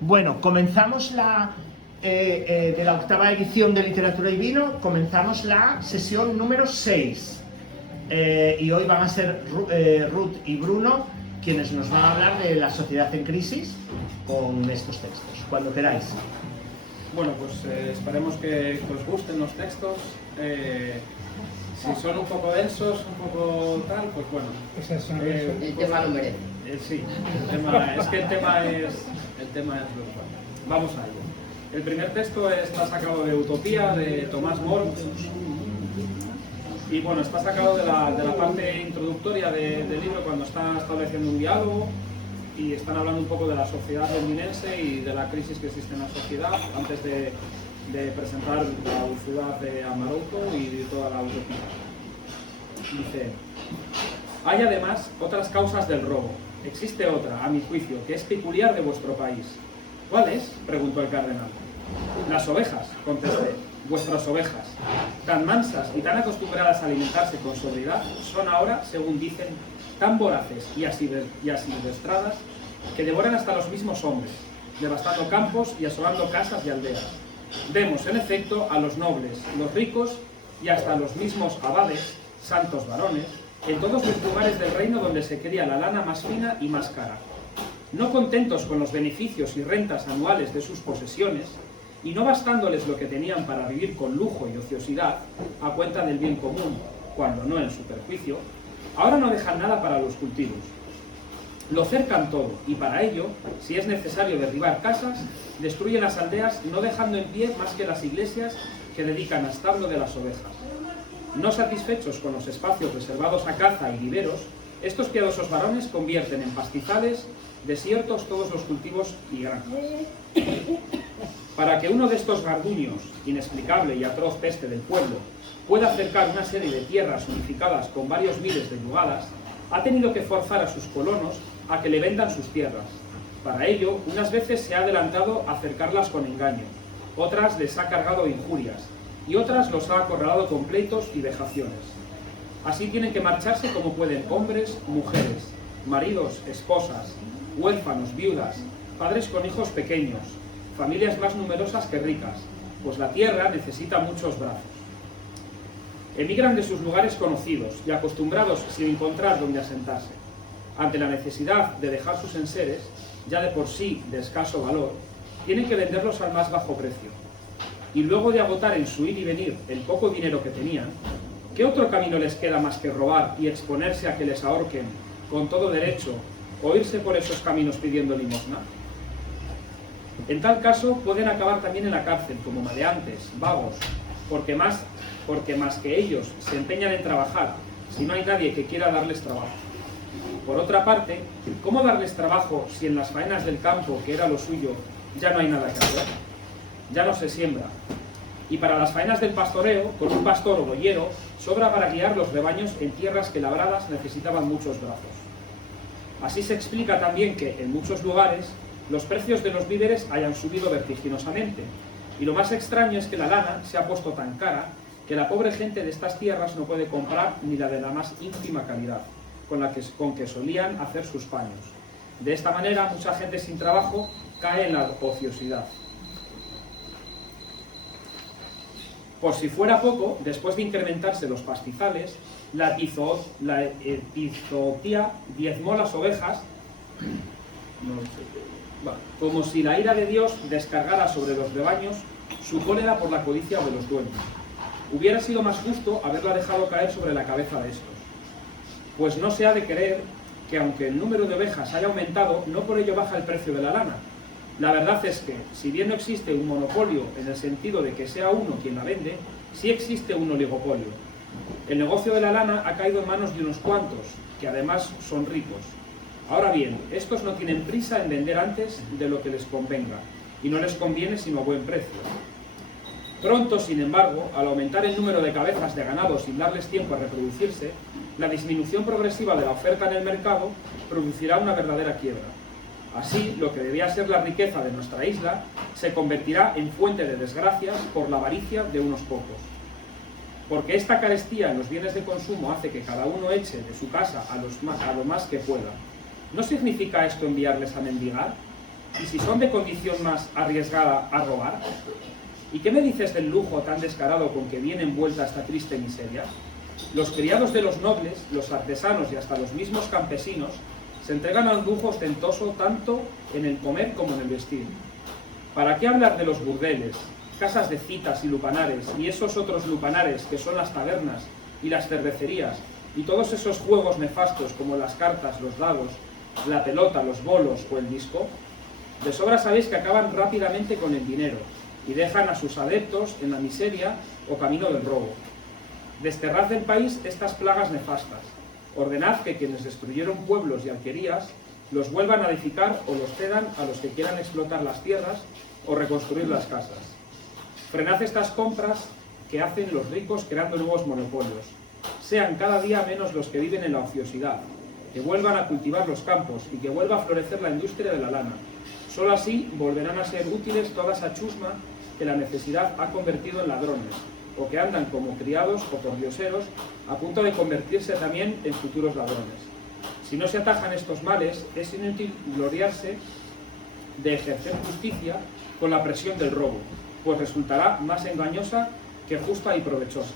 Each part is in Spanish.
Bueno, comenzamos de la octava edición de Literatura y Vino, comenzamos la sesión número 6. Y hoy van a ser Ruth y Bruno quienes nos van a hablar de la sociedad en crisis con estos textos, cuando queráis. Bueno, pues esperemos que os gusten los textos. Si son un poco densos, un poco tal, pues bueno. El tema lo merece. Sí, el tema es lo bueno. Vamos a ello. El primer texto está sacado de Utopía, de Tomás More. Y bueno, está sacado de la parte introductoria del libro, cuando está estableciendo un diálogo y están hablando un poco de la sociedad londinense y de la crisis que existe en la sociedad, antes de presentar la ciudad de Amaroto y de toda la utopía. Dice: hay además otras causas del robo. Existe otra, a mi juicio, que es peculiar de vuestro país. ¿Cuál es?, preguntó el cardenal. Las ovejas, contesté. Vuestras ovejas, tan mansas y tan acostumbradas a alimentarse con sobriedad, son ahora, según dicen, tan voraces y asilvestradas que devoran hasta los mismos hombres, devastando campos y asolando casas y aldeas. Vemos, en efecto, a los nobles, los ricos y hasta los mismos abades, santos varones, en todos los lugares del reino donde se cría la lana más fina y más cara. No contentos con los beneficios y rentas anuales de sus posesiones, y no bastándoles lo que tenían para vivir con lujo y ociosidad, a cuenta del bien común, cuando no en su perjuicio, ahora no dejan nada para los cultivos. Lo cercan todo, y para ello, si es necesario derribar casas, destruyen las aldeas, no dejando en pie más que las iglesias que dedican a establo de las ovejas. No satisfechos con los espacios reservados a caza y viveros, estos piadosos varones convierten en pastizales desiertos todos los cultivos y granjas. Para que uno de estos garduños, inexplicable y atroz peste del pueblo, pueda acercar una serie de tierras unificadas con varios miles de yugadas, ha tenido que forzar a sus colonos a que le vendan sus tierras. Para ello, unas veces se ha adelantado a acercarlas con engaño, otras les ha cargado injurias, y otras los ha acorralado con pleitos y vejaciones. Así tienen que marcharse como pueden hombres, mujeres, maridos, esposas, huérfanos, viudas, padres con hijos pequeños, familias más numerosas que ricas, pues la tierra necesita muchos brazos. Emigran de sus lugares conocidos y acostumbrados sin encontrar dónde asentarse. Ante la necesidad de dejar sus enseres, ya de por sí de escaso valor, tienen que venderlos al más bajo precio. Y luego de agotar en su ir y venir el poco dinero que tenían, ¿qué otro camino les queda más que robar y exponerse a que les ahorquen con todo derecho o irse por esos caminos pidiendo limosna? En tal caso pueden acabar también en la cárcel como maleantes, vagos, porque más que ellos se empeñan en trabajar si no hay nadie que quiera darles trabajo. Por otra parte, ¿cómo darles trabajo si en las faenas del campo, que era lo suyo, ya no hay nada que hacer? Ya no se siembra. Y para las faenas del pastoreo, con un pastor o boyero, sobra para guiar los rebaños en tierras que labradas necesitaban muchos brazos. Así se explica también que, en muchos lugares, los precios de los víveres hayan subido vertiginosamente, y lo más extraño es que la lana se ha puesto tan cara que la pobre gente de estas tierras no puede comprar ni la de la más ínfima calidad, con que solían hacer sus paños. De esta manera, mucha gente sin trabajo cae en la ociosidad. Por si fuera poco, después de incrementarse los pastizales, la Etiopía diezmó las ovejas, como si la ira de Dios descargara sobre los rebaños su cólera por la codicia de los dueños. Hubiera sido más justo haberla dejado caer sobre la cabeza de estos. Pues no se ha de creer que aunque el número de ovejas haya aumentado, no por ello baja el precio de la lana. La verdad es que, si bien no existe un monopolio en el sentido de que sea uno quien la vende, sí existe un oligopolio. El negocio de la lana ha caído en manos de unos cuantos, que además son ricos. Ahora bien, estos no tienen prisa en vender antes de lo que les convenga, y no les conviene sino a buen precio. Pronto, sin embargo, al aumentar el número de cabezas de ganado sin darles tiempo a reproducirse, la disminución progresiva de la oferta en el mercado producirá una verdadera quiebra. Así, lo que debía ser la riqueza de nuestra isla se convertirá en fuente de desgracias por la avaricia de unos pocos. Porque esta carestía en los bienes de consumo hace que cada uno eche de su casa a lo más que pueda. ¿No significa esto enviarles a mendigar? ¿Y si son de condición más arriesgada a robar? ¿Y qué me dices del lujo tan descarado con que viene envuelta esta triste miseria? Los criados de los nobles, los artesanos y hasta los mismos campesinos se entregan a un lujo ostentoso tanto en el comer como en el vestir. ¿Para qué hablar de los burdeles, casas de citas y lupanares, y esos otros lupanares que son las tabernas y las cervecerías, y todos esos juegos nefastos como las cartas, los dados, la pelota, los bolos o el disco? De sobra sabéis que acaban rápidamente con el dinero y dejan a sus adeptos en la miseria o camino del robo. Desterrad del país estas plagas nefastas. Ordenad que quienes destruyeron pueblos y alquerías los vuelvan a edificar o los cedan a los que quieran explotar las tierras o reconstruir las casas. Frenad estas compras que hacen los ricos creando nuevos monopolios. Sean cada día menos los que viven en la ociosidad, que vuelvan a cultivar los campos y que vuelva a florecer la industria de la lana. Solo así volverán a ser útiles toda esa chusma que la necesidad ha convertido en ladrones, o que andan como criados o pordioseros a punto de convertirse también en futuros ladrones. Si no se atajan estos males, es inútil gloriarse de ejercer justicia con la presión del robo, pues resultará más engañosa que justa y provechosa.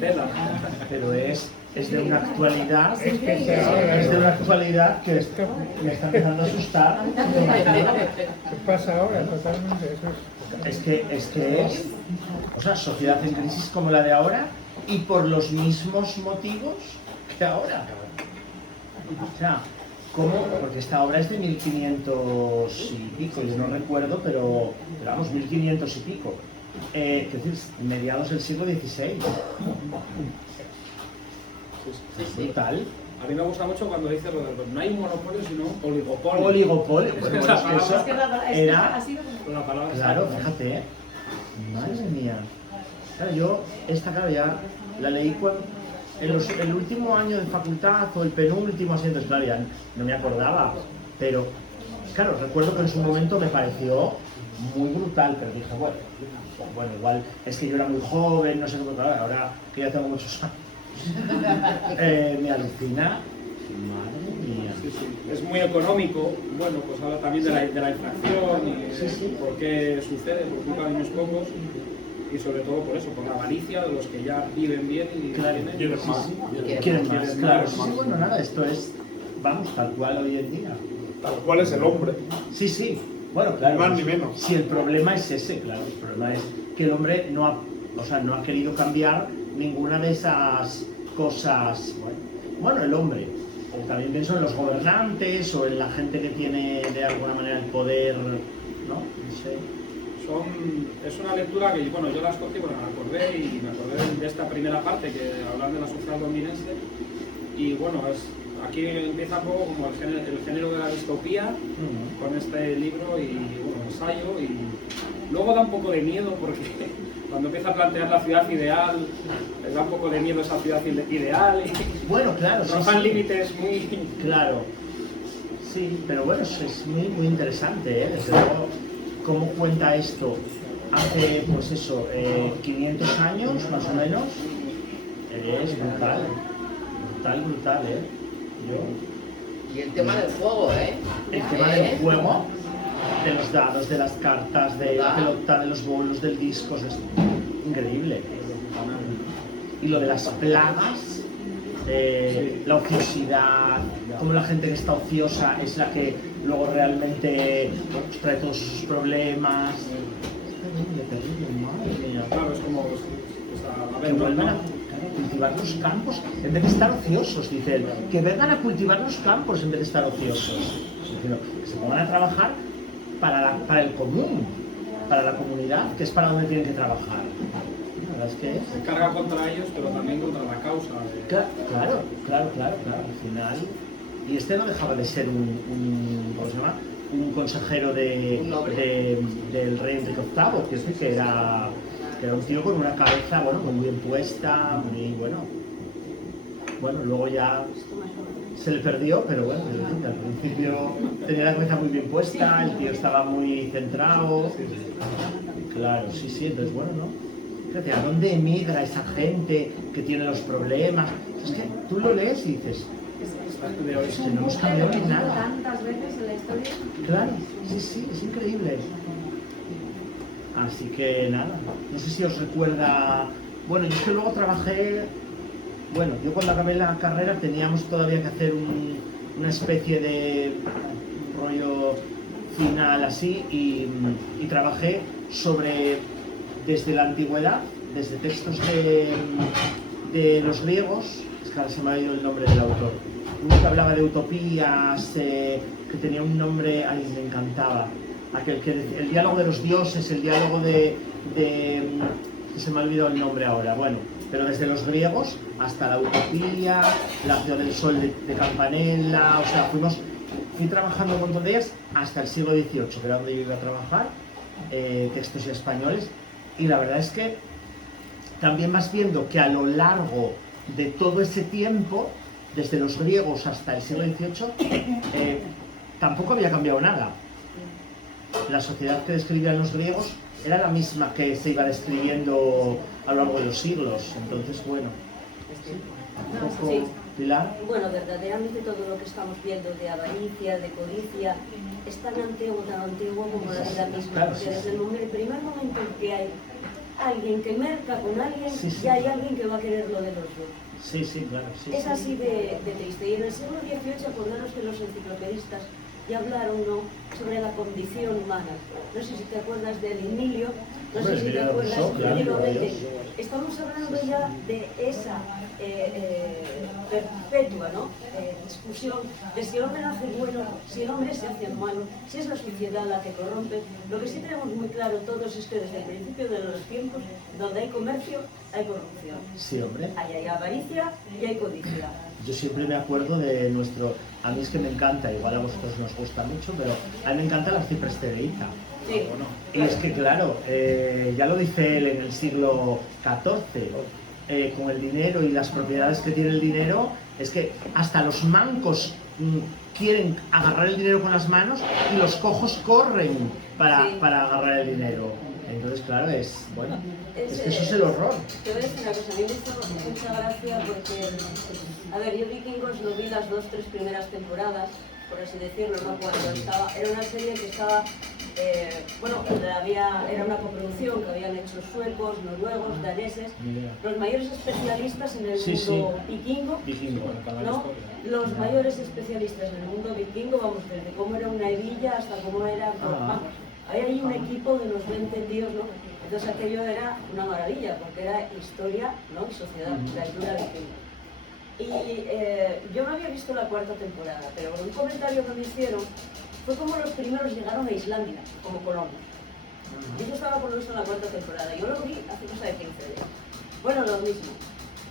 Tela. Pero es de una actualidad, es de una actualidad que me está empezando a asustar. ¿Qué pasa ahora? Totalmente. Es que es, o sea, sociedad en crisis como la de ahora y por los mismos motivos que ahora. O sea, ¿cómo? Porque esta obra es de 1500 y pico, yo no recuerdo, pero vamos, 1500 y pico. Es decir, mediados del siglo XVI. Brutal. A mí me gusta mucho cuando dice lo del no hay un monopolio sino un oligopolio. Oligopolio. Es que Bueno, esa pues eso era. Con la palabra Claro, fíjate, ¿eh? Madre mía. Claro, yo claro, ya la leí el último año de facultad o el penúltimo, así, entonces claro, ya no me acordaba. Pero, claro, recuerdo que en su momento me pareció muy brutal, pero dije, bueno, igual es que yo era muy joven, no sé cómo, claro, ahora que ya tengo muchos años. Me alucina. Madre mía. Sí, sí. Es muy económico. Bueno, pues habla también de la inflación y por qué sucede, por culpa de unos pocos y sobre todo por eso, por la avaricia de los que ya viven bien y Claro, quieren más. Quieren más, claro. Sí, bueno, nada, esto es, vamos, tal cual hoy en día. Tal cual es el hombre. Sí. Bueno, claro. Ni más ni menos. Si el problema es ese, claro, el problema es que el hombre no ha querido cambiar ninguna de esas cosas. Bueno, el hombre. También pienso en los gobernantes o en la gente que tiene de alguna manera el poder, ¿no? No sé. Es una lectura que, bueno, yo la escogí, bueno, me acordé de esta primera parte que hablar de la sociedad londinense y bueno, aquí empieza un poco como el género de la distopía con este libro y bueno, ensayo y luego da un poco de miedo porque cuando empieza a plantear la ciudad ideal, le da un poco de miedo esa ciudad ideal y bueno, claro, rozan límites muy... Claro, sí, pero bueno, es muy interesante, ¿eh? Desde luego, cómo cuenta esto hace, pues eso, 500 años más o menos, es brutal, ¿eh? Y el tema del juego, ¿eh? El tema del juego, de los dados, de las cartas, de la pelota, de los bolos, del disco, es increíble. Y lo de las plagas, la ociosidad, como la gente que está ociosa es la que luego realmente pues, trae todos sus problemas. Es terrible, madre mía. Claro, es como... Que vuelvan a cultivar los campos en vez de estar ociosos, dice él. Que vengan a cultivar los campos en vez de estar ociosos. Que se pongan a trabajar para el común, para la comunidad, que es para donde tienen que trabajar. La verdad es que se carga contra ellos, pero también contra la causa. Claro, al final. Y este no dejaba de ser ¿cómo se llama? Un consejero del rey Enrique VIII, que era un tío con una cabeza, bueno, muy bien puesta, muy bueno. Bueno, luego ya se le perdió, pero bueno, al principio tenía la cabeza muy bien puesta, el tío estaba muy centrado. Claro, sí, entonces bueno, ¿no? Fíjate, ¿a dónde emigra esa gente que tiene los problemas? Es que tú lo lees y dices, de hoy. Que no hemos cambiado en nada. Tantas veces en la historia. Claro, sí, sí, es increíble. Así que nada, no sé si os recuerda. Bueno, yo es que luego trabajé. Bueno, yo cuando acabé la carrera teníamos todavía que hacer una especie de rollo final así y trabajé sobre desde la antigüedad, desde textos de los griegos, es que ahora se me ha ido el nombre del autor, uno que hablaba de utopías, que tenía un nombre, ay, me encantaba, aquel que decía, el diálogo de los dioses, el diálogo que se me ha olvidado el nombre ahora, bueno, pero desde los griegos hasta la utopía, la ciudad del sol de Campanella, o sea, fui trabajando un montón de ellas hasta el siglo XVIII, que era donde yo iba a trabajar, textos españoles, y la verdad es que también vas viendo que a lo largo de todo ese tiempo, desde los griegos hasta el siglo XVIII, tampoco había cambiado nada. La sociedad que describían los griegos era la misma que se iba describiendo a lo largo de los siglos. Entonces, bueno, un poco, Sí. Pilar. Bueno, verdaderamente todo lo que estamos viendo de avaricia, de codicia, es tan antiguo como la vida misma. Claro, Porque sí, desde sí. el primer momento en que hay alguien que merca con alguien, Sí, sí. ya hay alguien que va a querer lo de los dos. Sí, sí, claro, sí. Es así de triste. Y en el siglo XVIII, acordaros que los enciclopedistas ya hablaron, ¿no?, sobre la condición humana. No sé si te acuerdas del Emilio, no sé Hombre, si te Emilio acuerdas Rousseau, claro, efectivamente. Dios. Estamos hablando ya de esa perpetua, ¿no?, discusión de si el hombre nace bueno, si el hombre se hace malo, si es la sociedad la que corrompe. Lo que sí tenemos muy claro todos es que desde el principio de los tiempos, donde hay comercio, hay corrupción. Sí, hombre. Ahí hay avaricia y hay codicia. Yo siempre me acuerdo de a mí es que me encanta, igual a vosotros nos gusta mucho, pero a mí me encanta la arciprestereíta. Sí. Y es que claro, ya lo dice él en el siglo XIV, con el dinero y las propiedades que tiene el dinero, es que hasta los mancos quieren agarrar el dinero con las manos y los cojos corren para agarrar el dinero. Entonces, claro, bueno, es que eso es el horror. Te voy a decir una cosa, a mí me hizo mucha gracia porque, a ver, yo Vikingos lo vi las 2-3 primeras temporadas, por así decirlo, ¿no? Cuando era una serie que estaba, bueno, era una coproducción que habían hecho suecos, noruegos, daneses, los mayores especialistas en el mundo vikingo, ¿no? Los mayores especialistas en el mundo vikingo, vamos, desde cómo era una hebilla hasta cómo era, vamos, había ahí un equipo de los 20 tíos, ¿no? Entonces aquello era una maravilla, porque era historia, ¿no?, y sociedad, la historia vikinga. Y yo no había visto la 4ª temporada, pero un comentario que me hicieron fue como los primeros llegaron a Islandia, como colonos. Y eso estaba por lo visto en la 4ª temporada. Yo lo vi hace cosa de 15 días. Bueno, lo mismo.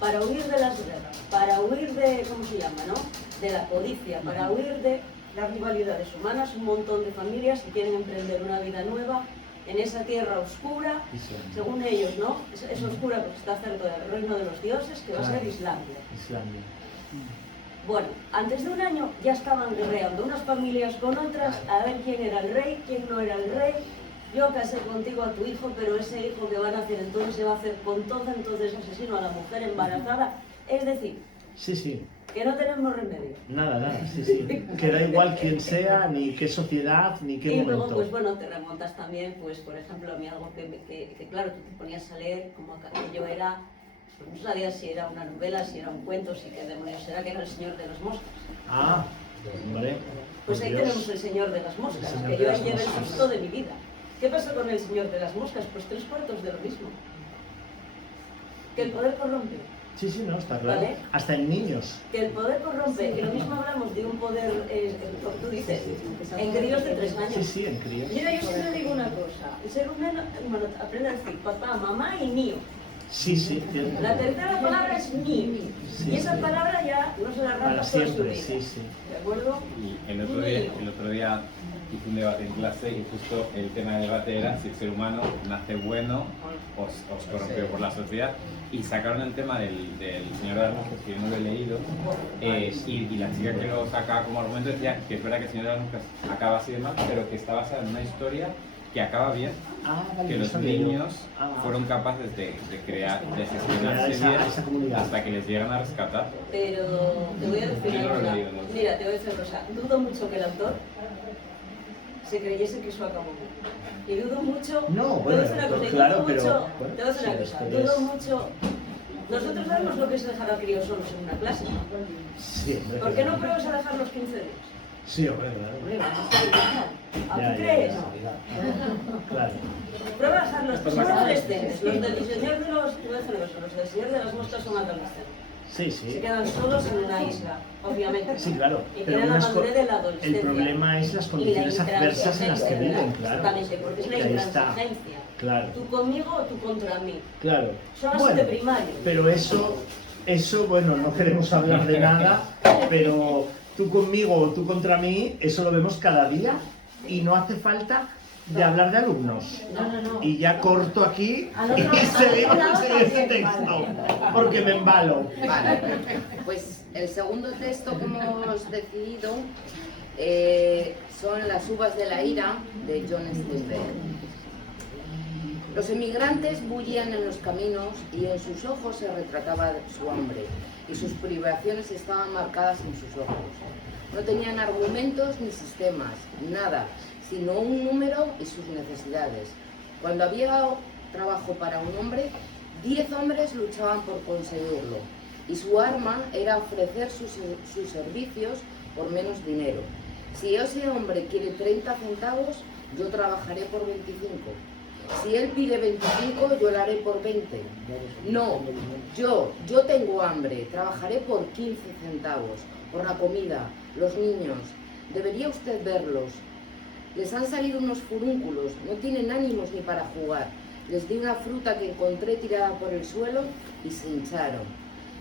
Para huir de las guerras, para huir de, ¿cómo se llama?, ¿no?, de la codicia, para huir de las rivalidades humanas, un montón de familias que quieren emprender una vida nueva en esa tierra oscura, según ellos, ¿no? Es oscura porque está cerca del reino de los dioses, que va a ser Islandia. Bueno, antes de un año ya estaban guerreando unas familias con otras, a ver quién era el rey, quién no era el rey. Yo casé contigo a tu hijo, pero ese hijo que van a hacer entonces se va a hacer con todo, entonces asesino a la mujer embarazada. Es decir, Sí. que no tenemos remedio. Nada, sí. Que da igual quién sea, ni qué sociedad, ni qué Y momento. luego, pues bueno, te remontas también, pues por ejemplo, a mí algo que claro, tú te ponías a leer como aquello era, pues no sabías si era una novela, si era un cuento, si qué demonios era, que era El Señor de las Moscas. Ah, hombre. Pues ahí Dios. tenemos El Señor de las Moscas, El Señor que de yo las ahí llevé el Moscas. susto de mi vida. ¿Qué pasa con El Señor de las Moscas? Pues 3/4 de lo mismo. Que el poder corrompe. Sí, no, está claro. ¿Vale? Hasta en niños. Que el poder corrompe, y lo mismo hablamos de un poder, lo que tú dices, en críos de 3 años. Sí, en críos. Mira, yo siempre digo una cosa, el ser humano aprende a decir papá, mamá y mío. Sí, cierto. La tercera palabra es mío. Sí, Y esa sí. palabra ya no se la Para arranca toda su siempre, vida. sí. ¿De acuerdo? Y el otro día hice un debate en clase y justo el tema del debate era si el ser humano nace bueno o es corrompido por la sociedad. Y sacaron el tema del Señor de las Moscas, que yo no lo he leído, y la chica que lo sacaba como argumento decía que es verdad que el Señor de las Moscas acaba así de mal, pero que está basada en una historia que acaba bien, vale, que no los sabía yo. niños fueron capaces de crear, de gestionarse Esa bien comunidad. hasta que les llegan a rescatar. Pero te voy a decir Yo una no lo he cosa. leído, no. Mira, te voy a decir una cosa. Dudo mucho que el autor se creyese que eso acabó. Y dudo mucho. No, te voy a bueno, decir una cosa, y claro, dudo pero, mucho. bueno, te voy a decir una sí, cosa. esto Dudo es- mucho. Nosotros sabemos lo que es dejar a críos solos en una clase. Sí, hombre, ¿Por qué no pruebas a dejarlos 15 días? Sí, hombre, claro. Hombre, vas a estar igual. ¿A Ya, tú ya, crees? ya. Claro. Prueba a dejarlos, son adolescentes. Los del Señor de los. Te voy a decir una cosa, los del Señor de las Moscas son adolescentes. Sí, Se sí. quedan solos en una isla, obviamente. Sí, claro. Y Pero tienen la unas co- madurez de la el adolescencia. problema es las condiciones Y la adversas en las que intransigencia, viven, claro. Exactamente, porque es la Y ahí está. intransigencia. Claro, Tú conmigo o tú contra mí. claro. Son así de primario. pero eso, bueno, no queremos hablar de nada, pero tú conmigo o tú contra mí, eso lo vemos cada día y no hace falta de hablar de alumnos. No. Y ya corto aquí Al otro y lado seguimos en este también, texto, porque me embalo. Vale, pues el segundo texto que hemos decidido son Las uvas de la ira, de John Steinbeck. Los emigrantes bullían en los caminos y en sus ojos se retrataba su hambre, y sus privaciones estaban marcadas en sus ojos. No tenían argumentos ni sistemas, nada, sino un número y sus necesidades. Cuando había trabajo para un hombre, 10 hombres luchaban por conseguirlo, y su arma era ofrecer sus servicios por menos dinero. Si ese hombre quiere 30 centavos, yo trabajaré por 25. Si él pide 25, yo lo haré por 20. No, yo tengo hambre, trabajaré por 15 centavos, por la comida, los niños. Debería usted verlos. Les han salido unos furúnculos, no tienen ánimos ni para jugar. Les di una fruta que encontré tirada por el suelo y se hincharon.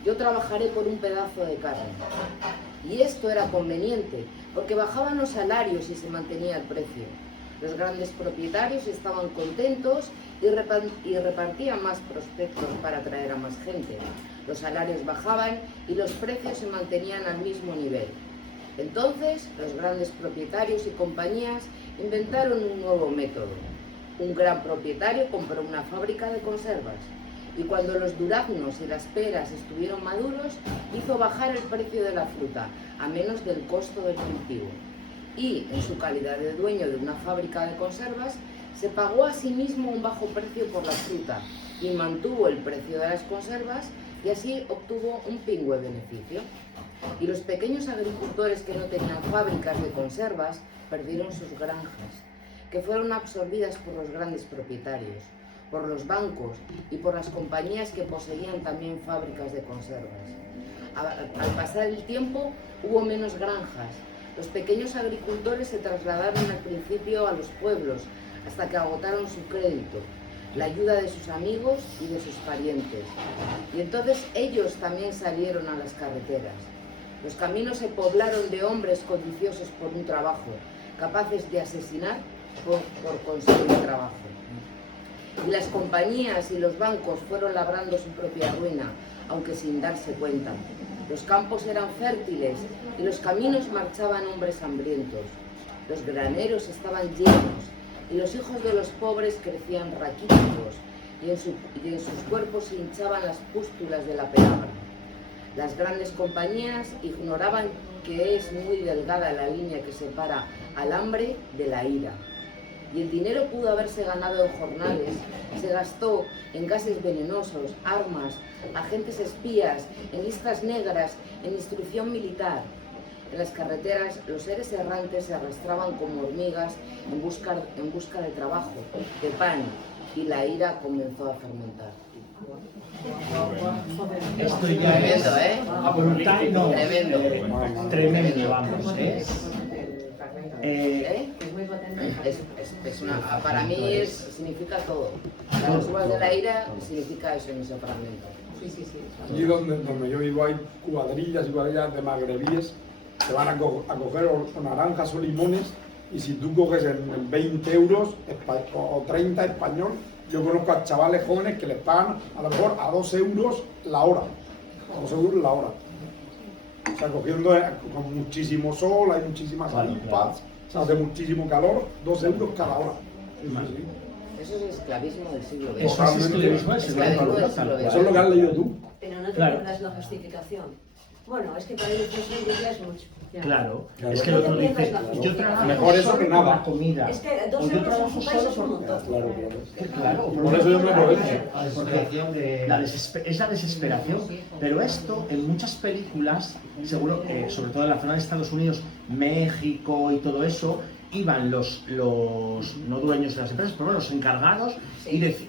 Yo trabajaré por un pedazo de carne. Y esto era conveniente, porque bajaban los salarios y se mantenía el precio. Los grandes propietarios estaban contentos y repartían más prospectos para atraer a más gente. Los salarios bajaban y los precios se mantenían al mismo nivel. Entonces, los grandes propietarios y compañías inventaron un nuevo método. Un gran propietario compró una fábrica de conservas y cuando los duraznos y las peras estuvieron maduros, hizo bajar el precio de la fruta a menos del costo del cultivo. Y, en su calidad de dueño de una fábrica de conservas, se pagó a sí mismo un bajo precio por la fruta y mantuvo el precio de las conservas y así obtuvo un pingüe beneficio. Y los pequeños agricultores que no tenían fábricas de conservas perdieron sus granjas, que fueron absorbidas por los grandes propietarios, por los bancos y por las compañías que poseían también fábricas de conservas. Al pasar el tiempo hubo menos granjas. Los pequeños agricultores se trasladaron al principio a los pueblos hasta que agotaron su crédito, la ayuda de sus amigos y de sus parientes. Y entonces ellos también salieron a las carreteras. Los caminos se poblaron de hombres codiciosos por un trabajo, capaces de asesinar por conseguir trabajo. Y las compañías y los bancos fueron labrando su propia ruina, aunque sin darse cuenta. Los campos eran fértiles y los caminos marchaban hombres hambrientos. Los graneros estaban llenos y los hijos de los pobres crecían raquíticos y en sus cuerpos se hinchaban las pústulas de la pelabra. Las grandes compañías ignoraban que es muy delgada la línea que separa al hambre de la ira. Y el dinero pudo haberse ganado en jornales, se gastó en gases venenosos, armas, agentes espías, en listas negras, en instrucción militar. En las carreteras los seres errantes se arrastraban como hormigas en busca de trabajo, de pan, y la ira comenzó a fermentar. Esto ya es Tremendo, ¿eh? brutal, no, Tremendo. tremendo, vamos. Para mí significa todo. Las uvas de la ira significa eso en ese fragmento. Allí donde yo vivo hay cuadrillas y cuadrillas de magrebíes que van a coger o naranjas o limones, y si tú coges en 20 euros o 30 español, yo conozco a chavales jóvenes que les pagan a lo mejor a 2 euros la hora. 2 euros la hora. O sea, cogiendo con muchísimo sol, hay muchísimas Claro, avispas, claro. se hace muchísimo calor, 2 euros cada hora. Eso es esclavismo del siglo XX. Eso es esclavismo del siglo Esclavismo del XX, siglo Eso es lo que has leído tú. Pero no te Claro. pierdas la justificación. Bueno, es que para ellos 3 euros ya es mucho. Claro, Claro. es que el otro dice, Claro. yo trabajo Mejor eso solo que por nada. la comida. Es que O 2 yo euros en trabajo su país solo es un por... montón. Claro. Claro, Por eso yo me aprovecho. porque es la desesperación, pero esto en muchas películas, seguro, sobre todo en la zona de Estados Unidos, México y todo eso, iban los no dueños de las empresas, pero bueno, los encargados,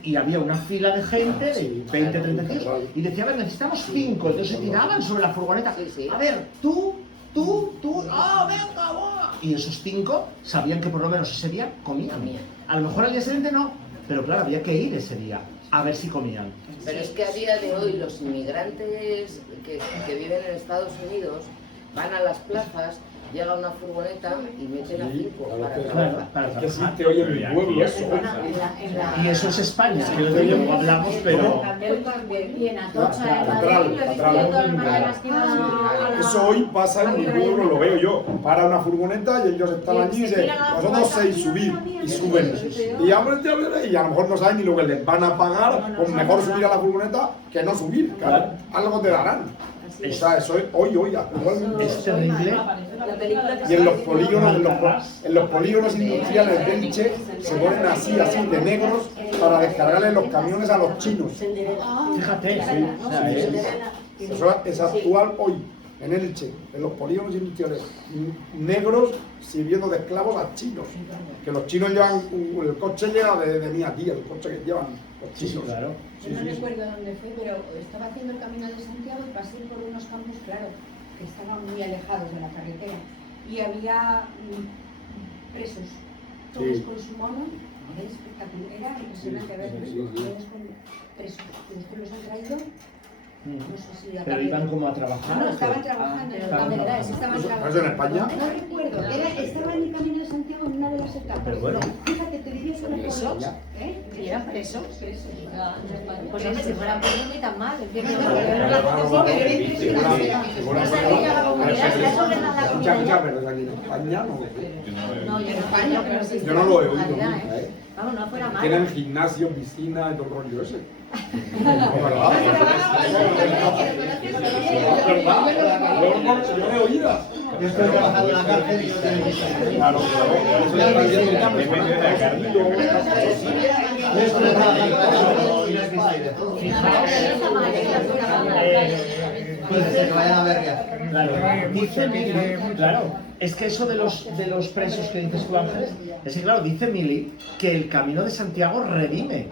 y había una fila de gente de 20, 30 tíos, y decía, a ver, necesitamos 5, entonces se tiraban sobre la furgoneta, Sí, sí. a ver, tú, venga, va. Y esos 5 sabían que por lo menos ese día comían. A lo mejor al día siguiente no, pero claro, había que ir ese día a ver si comían. Pero es que a día de hoy los inmigrantes que viven en Estados Unidos van a las plazas, llega una furgoneta y meten a 5 para Claro, trabajar. para Es que trabajar. existe hoy en mi pueblo eso. Y eso es España, que lo digo, hablamos, pero... Y en Atocha, en Madrid, Atral, lo he visto Atral. yo todas las mañanas que iba a la... Eso hoy pasa en mi pueblo, lo veo yo. Para una furgoneta y ellos están allí y dicen, vosotros 6 subir, y suben. Y a lo mejor no saben ni lo que les van a pagar, pues mejor subir a la furgoneta que no subir, claro. Algo te darán. O sea, eso es hoy, actualmente. Es terrible. La película que Y en los sale- polígonos, en los polígonos industriales del Che se ponen así de negros para descargarle los camiones a los chinos. Fíjate, o sea, Eso es actual hoy, en Elche, en los polígonos industriales negros sirviendo de esclavos a chinos. Que los chinos llevan, el coche llega de mí aquí, el coche que llevan los sí, chinos. claro. Yo no recuerdo dónde fue, pero estaba haciendo el camino de Santiago y pasé por unos campos, claro, que estaban muy alejados de la carretera. Y había presos, todos con su mono, era espectacular, era impresionante verlos, todos con presos. Y después los han traído, no sé si a Pero iban como a trabajar. No, ¿o qué? estaban trabajando, estaban trabajando. estaban ¿Eso trabajando. en España? No recuerdo, estaba en el camino de Santiago en una de las etapas. Pero bueno. Fíjate, te diría sobre ¿Presos? todo. ¿Y eran presos? Presos. Pues hombre, si fueran presos ni tan mal, entiendo. No sabía la comunidad, eso le da la Mucha, pero aquí en España no. No, yo en España, pero sí. Yo no lo he oído Navidad, nunca, ¿eh? Vamos, no fuera mal. Tienen gimnasio, piscina y todo el rollo ese. Yo no he oído. Yo estoy trabajando en la cárcel y no tengo Claro, eso está bien. Depende de la cárcel. Yo estoy trabajando en Puede ser que vayan a ver Claro, dice Mili, claro, es que eso de los presos que dices tú, Ángeles, es que claro, dice Mili que el Camino de Santiago redime.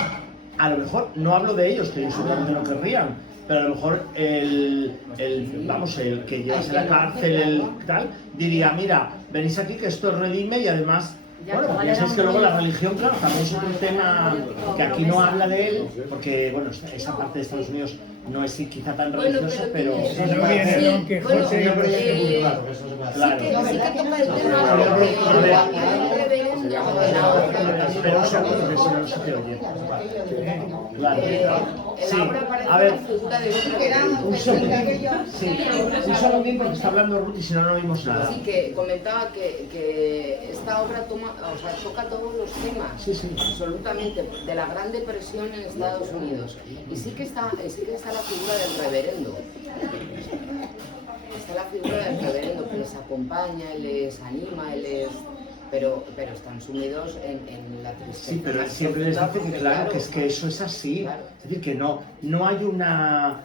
A lo mejor, no hablo de ellos, que ellos seguramente no querrían, pero a lo mejor el que llevas en la cárcel, el tal, diría, mira, venís aquí que esto redime y además... Ya, Bueno, igual piensáis era que un luego la rollo. religión, claro, también es otro tema que aquí no habla de él, porque, bueno, esa parte de Estados Unidos no es quizá tan Bueno, religiosa, pero... pero no viene sí, Don Quijote, bueno, Yo creo que es muy claro que eso se va a hacer. Claro. sí que toca el tema porque hay un reverendo de la obra. Espera un segundo, que si no, no se te oye. Claro. En Sí, la obra aparece a ver, la figura de un reverendo. un segundín. Sí, un segundín porque está hablando Ruth y si no, no oímos nada. Así que comentaba que esta obra toca todos los temas, Sí, sí. absolutamente, de la Gran Depresión en Estados Unidos. Y sí que está la figura del reverendo. Está la figura del reverendo que les acompaña, les anima, pero están sumidos en la tristeza. Sí, pero él siempre les dice que Porque, claro, que es que eso es así. Claro. Es decir, que no hay una...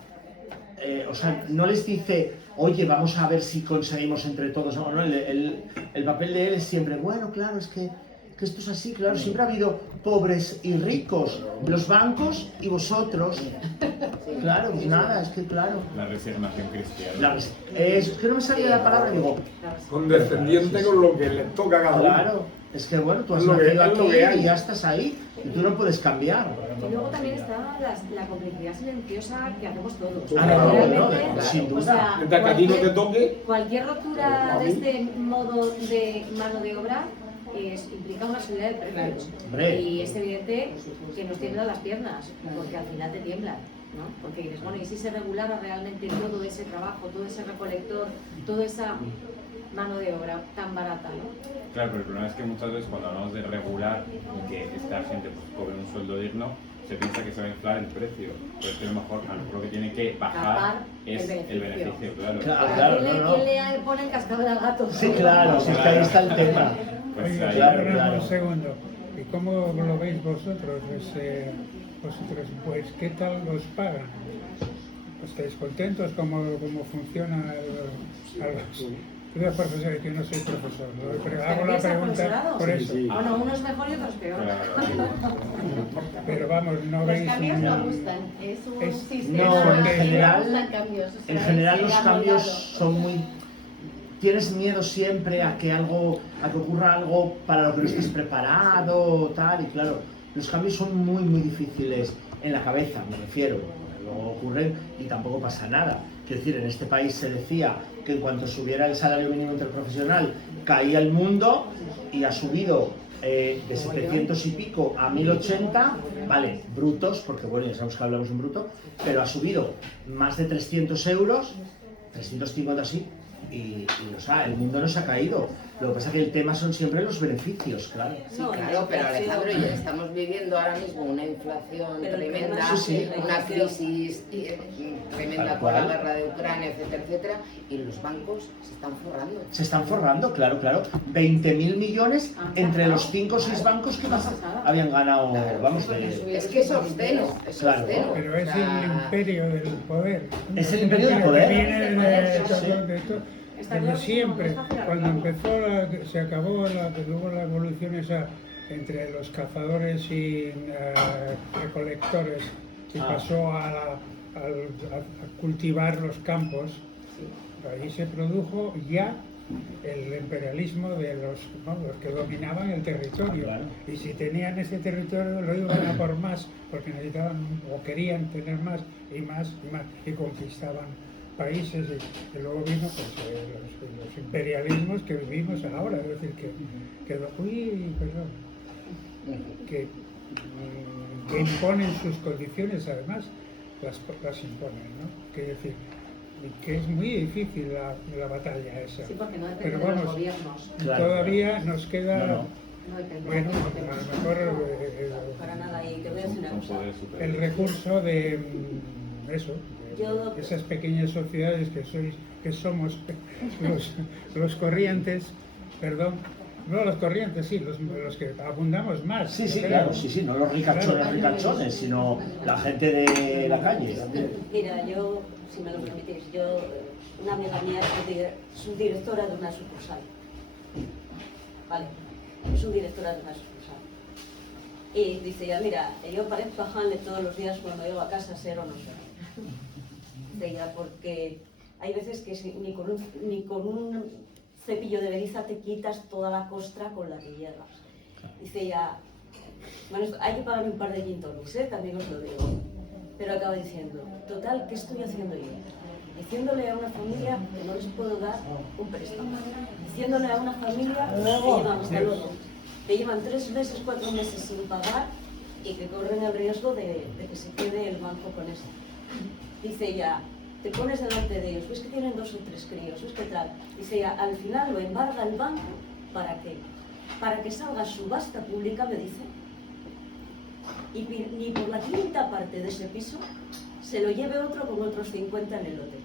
o sea, no les dice, oye, vamos a ver si conseguimos entre todos. No, no, el papel de él es siempre, bueno, claro, es que esto es así, claro, siempre ha habido pobres y ricos, los bancos y vosotros. Claro, pues nada, es que claro. La resignación cristiana. Es que no me salía la palabra, digo, Condescendiente con lo que les toca a cada uno. claro, es que bueno, tú has Es lo que- nacido es lo aquí que hay. y ya estás ahí, y tú no puedes cambiar. Y luego también está la complicidad silenciosa que hacemos todos. Ah, no, Realmente, no, sin duda. o sea, Mientras que a ti no te toque, cualquier rotura A de mí. este modo de mano de obra implica una subida de precios. Hombre. Y es evidente que nos tiemblan las piernas, porque al final te tiemblan, ¿no? Porque dices, bueno, ¿y si se regulara realmente todo ese trabajo, todo ese recolector, toda esa mano de obra tan barata, ¿no? Claro, pero el problema es que muchas veces cuando hablamos de regular y que esta gente pues, cobre un sueldo digno, se piensa que se va a inflar el precio, pero es que a lo mejor lo que tiene que bajar Tapar es el beneficio, claro. Claro, ¿Quién le pone el cascabel al gato? Sí, claro, sí, es que ahí está el tema. Pues Oiga, ahí- claro, perdón claro. un segundo. ¿Y cómo lo veis vosotros? Pues, ¿qué tal os pagan? ¿Estáis contentos? ¿Cómo funciona Yo soy profesor, que no soy profesor, ¿no? Pero hago la pregunta por eso. Bueno, uno es mejor y otro es peor. Pero vamos, no Los veis cambios no un... gustan, es un es- sistema No, en que general- no gustan cambios, o sea, En general se los ha cambios moldado. son muy... Tienes miedo siempre a que ocurra algo para lo que no estés preparado, tal, y claro, los cambios son muy difíciles en la cabeza, me refiero. Luego ocurren y tampoco pasa nada. Quiero decir, en este país se decía que en cuanto subiera el salario mínimo interprofesional caía el mundo y ha subido de 700 y pico a 1080, vale, brutos, porque bueno, ya sabemos que hablamos en bruto, pero ha subido más de 300 euros, 350 así, y o sea, el mundo no se ha caído. Lo que pasa es que el tema son siempre los beneficios, claro. Sí, claro, pero Alejandro, ya estamos viviendo ahora mismo una inflación Pero el tremenda, tema es una crisis tremenda Tal por la cual. guerra de Ucrania, etcétera, etcétera, y los bancos se están forrando. Se están forrando, claro. 20.000 millones entre los 5 o 6 bancos que más habían ganado, vamos, Es que es obsceno, es Claro. obsceno. Pero es O sea, el imperio del poder. Es el imperio del poder. Que viene de Sí. todo. Desde siempre, cuando empezó, se acabó, luego la evolución esa entre los cazadores y recolectores, que pasó a cultivar los campos, ahí se produjo ya el imperialismo de los que dominaban el territorio. Claro. Y si tenían ese territorio lo iban a por más, porque necesitaban o querían tener más y más y más, y conquistaban países, y luego vino pues, los imperialismos que vivimos ahora, es decir, que imponen sus condiciones, además las imponen, ¿no? Quiere decir, que es muy difícil la batalla esa. Sí, porque no depende Pero de los vamos, gobiernos. Claro, todavía nos queda, No. No depende bueno, de los a gobiernos. lo mejor Para nada, y te voy a decir una Un cosa. poder superior. el recurso de eso, Yo- de esas pequeñas sociedades que somos los corrientes, perdón, no los corrientes, sí, los que abundamos más. Sí, sí, creo. claro, sí, no los ricachones, sino la gente de la calle. Mira, yo, si me lo permitís, una amiga mía es subdirectora de una sucursal. Vale, es subdirectora de una sucursal. Y dice ella, mira, yo parezco a Hamlet todos los días cuando llego a casa, ser o no ser. Dice ella, porque hay veces que ni con un cepillo de beriza te quitas toda la costra con la que llegas. Dice ella, bueno, hay que pagar un par de gin tonics, también os lo digo. Pero acaba diciendo, total, ¿qué estoy haciendo yo? Diciéndole a una familia que no les puedo dar un préstamo. Diciéndole a una familia que llevan 3 meses, 4 meses sin pagar y que corren el riesgo de que se quede el banco con eso. Dice ella, te pones delante de ellos, ves que tienen 2 o 3 críos, ves que tal. Dice ella, al final lo embarga el banco, ¿para qué? Para que salga subasta pública, me dice, y ni por la quinta parte de ese piso se lo lleve otro con otros 50 en el hotel.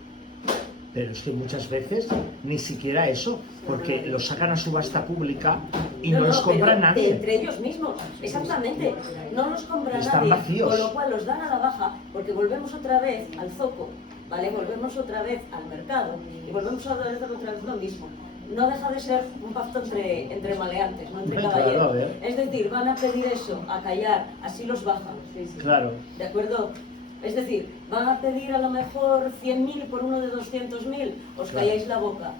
Pero es que muchas veces ni siquiera eso, porque los sacan a subasta pública y no los compra pero nadie. Entre ellos mismos, exactamente. No los compra Están nadie, vacíos. con lo cual los dan a la baja, porque volvemos otra vez al zoco, ¿vale? Volvemos otra vez al mercado y volvemos a hacer otra vez lo mismo. No deja de ser un pacto entre maleantes, no entre Claro, caballeros. a ver. Es decir, van a pedir eso, a callar, así los bajan. Claro. ¿De acuerdo? Es decir, van a pedir a lo mejor 100.000 por uno de 200.000, os calláis la boca.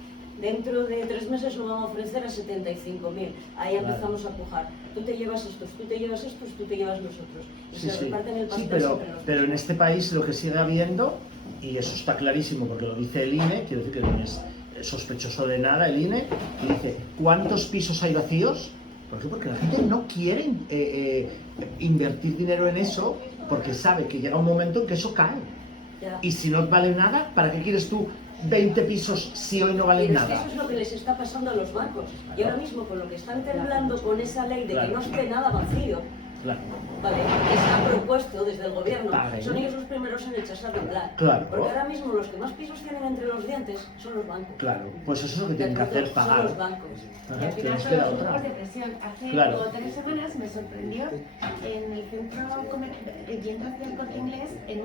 Dentro de 3 meses lo van a ofrecer a 75.000. Ahí empezamos a pujar. Tú te llevas estos, tú te llevas estos, tú te llevas los otros. Y Sí, se sí. reparten el pastel Sí, pero entre los en este país lo que sigue habiendo, y eso está clarísimo porque lo dice el INE, quiero decir que no es sospechoso de nada el INE, y dice, ¿cuántos pisos hay vacíos? ¿Por qué? Porque la gente no quiere invertir dinero en eso porque sabe que llega un momento en que eso cae. Ya. Y si no vale nada, ¿para qué quieres tú 20 pisos si hoy no valen Pero es que nada? eso es lo que les está pasando a los bancos. Y ahora mismo con lo que están temblando con esa ley de que no esté nada vacío, Claro. ¿vale? Que se ha propuesto desde el gobierno, Vale. son ellos los primeros en echarse a temblar. Claro. Porque ahora mismo los que más pisos tienen entre los dientes son los bancos. Claro, pues eso es lo que tienen que hacer, Son pagar. los bancos. Ajá, Y al que final nos son queda los otra. grupos de presión. Hace Claro. como 3 semanas me sorprendió en el centro yendo hacia el Corte Inglés, en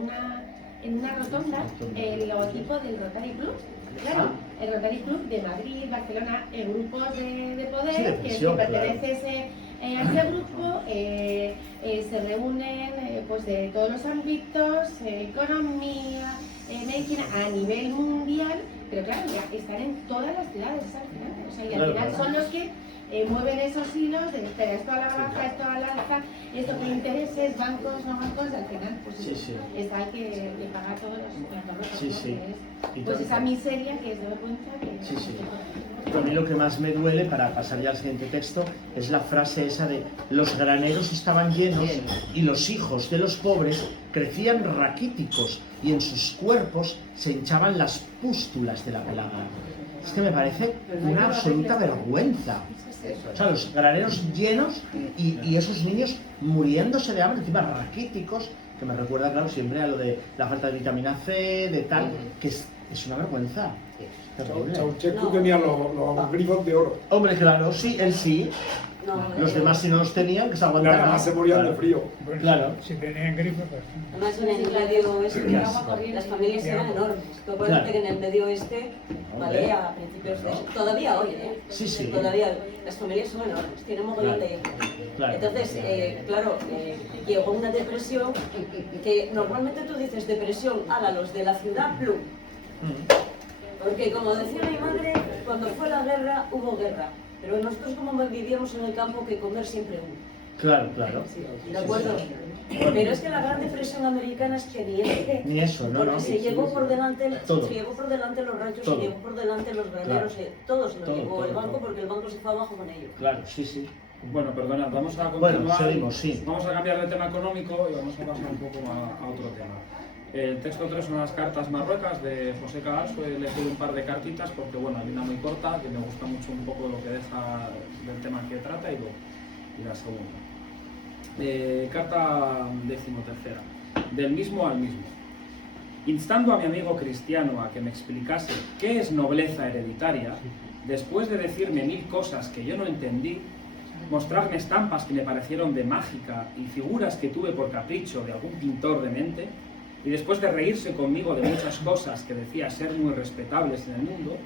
una rotonda, el logotipo del Rotary Club. Claro, el Rotary Club de Madrid, Barcelona, grupos de poder, Sí, de que presión, si perteneces a ese grupo, se reúnen pues de todos los ámbitos, economía, medicina, a nivel mundial, pero claro, ya están en todas las ciudades, al final. O sea, y al Claro, final claro. son los que mueven esos hilos de espera, esto a la baja, esto a la alza, esto por intereses, bancos, no bancos, y al final pues Sí, sí. está hay que pagar todos los barrotes, Sí, ¿no? sí. Que Y es, pues tanto. esa miseria que es de vergüenza que... Sí, sí. A mí lo que más me duele, para pasar ya al siguiente texto, es la frase esa de los graneros estaban llenos y los hijos de los pobres crecían raquíticos y en sus cuerpos se hinchaban las pústulas de la pelada. Es que me parece una absoluta vergüenza. O sea, los graneros llenos y esos niños muriéndose de hambre, encima raquíticos, que me recuerda, claro, siempre a lo de la falta de vitamina C, de tal, que es una vergüenza. Terrible. Ceausescu tenía los grifos de oro. Hombre, claro, sí, él sí. Los demás si no los tenían, que se aguantaban. Además se morían de frío. Bueno, Claro. Si tenían grifo, pues... Además en el medio oeste las familias eran enormes. Tú acuérdate Claro. que en el medio oeste, ¿vale? A principios de... Todavía hoy, ¿eh? Sí, sí. Todavía las familias son enormes, tienen un montón de hijos. Claro. Entonces, claro, llegó una depresión que normalmente tú dices depresión, a los de la ciudad, plum. Porque como decía mi madre, cuando fue la guerra, hubo guerra. Pero nosotros como vivíamos en el campo, que comer siempre hubo. Claro, claro. ¿De acuerdo? Pero es que la gran depresión americana es que Ni eso, no, porque no. se llevó por delante, Todo. se llevó por delante los ranchos, Todo. se llevó por delante los graneros, todo se lo Todo, llevó todo, el banco todo. porque el banco se fue abajo con ellos. Claro, sí, sí. Bueno, perdona, vamos a Bueno, continuar. seguimos, sí. Vamos a cambiar de tema económico y vamos a pasar un poco a otro tema. El texto 3 son las cartas marruecas de José Caaso. He elegido un par de cartitas porque, bueno, hay una muy corta que me gusta mucho un poco lo que deja del tema que trata y la segunda. Carta 13ª. Del mismo al mismo. Instando a mi amigo cristiano a que me explicase qué es nobleza hereditaria, después de decirme 1000 cosas que yo no entendí, mostrarme estampas que me parecieron de mágica y figuras que tuve por capricho de algún pintor de mente, y después de reírse conmigo de muchas cosas que decía ser muy respetables en el mundo,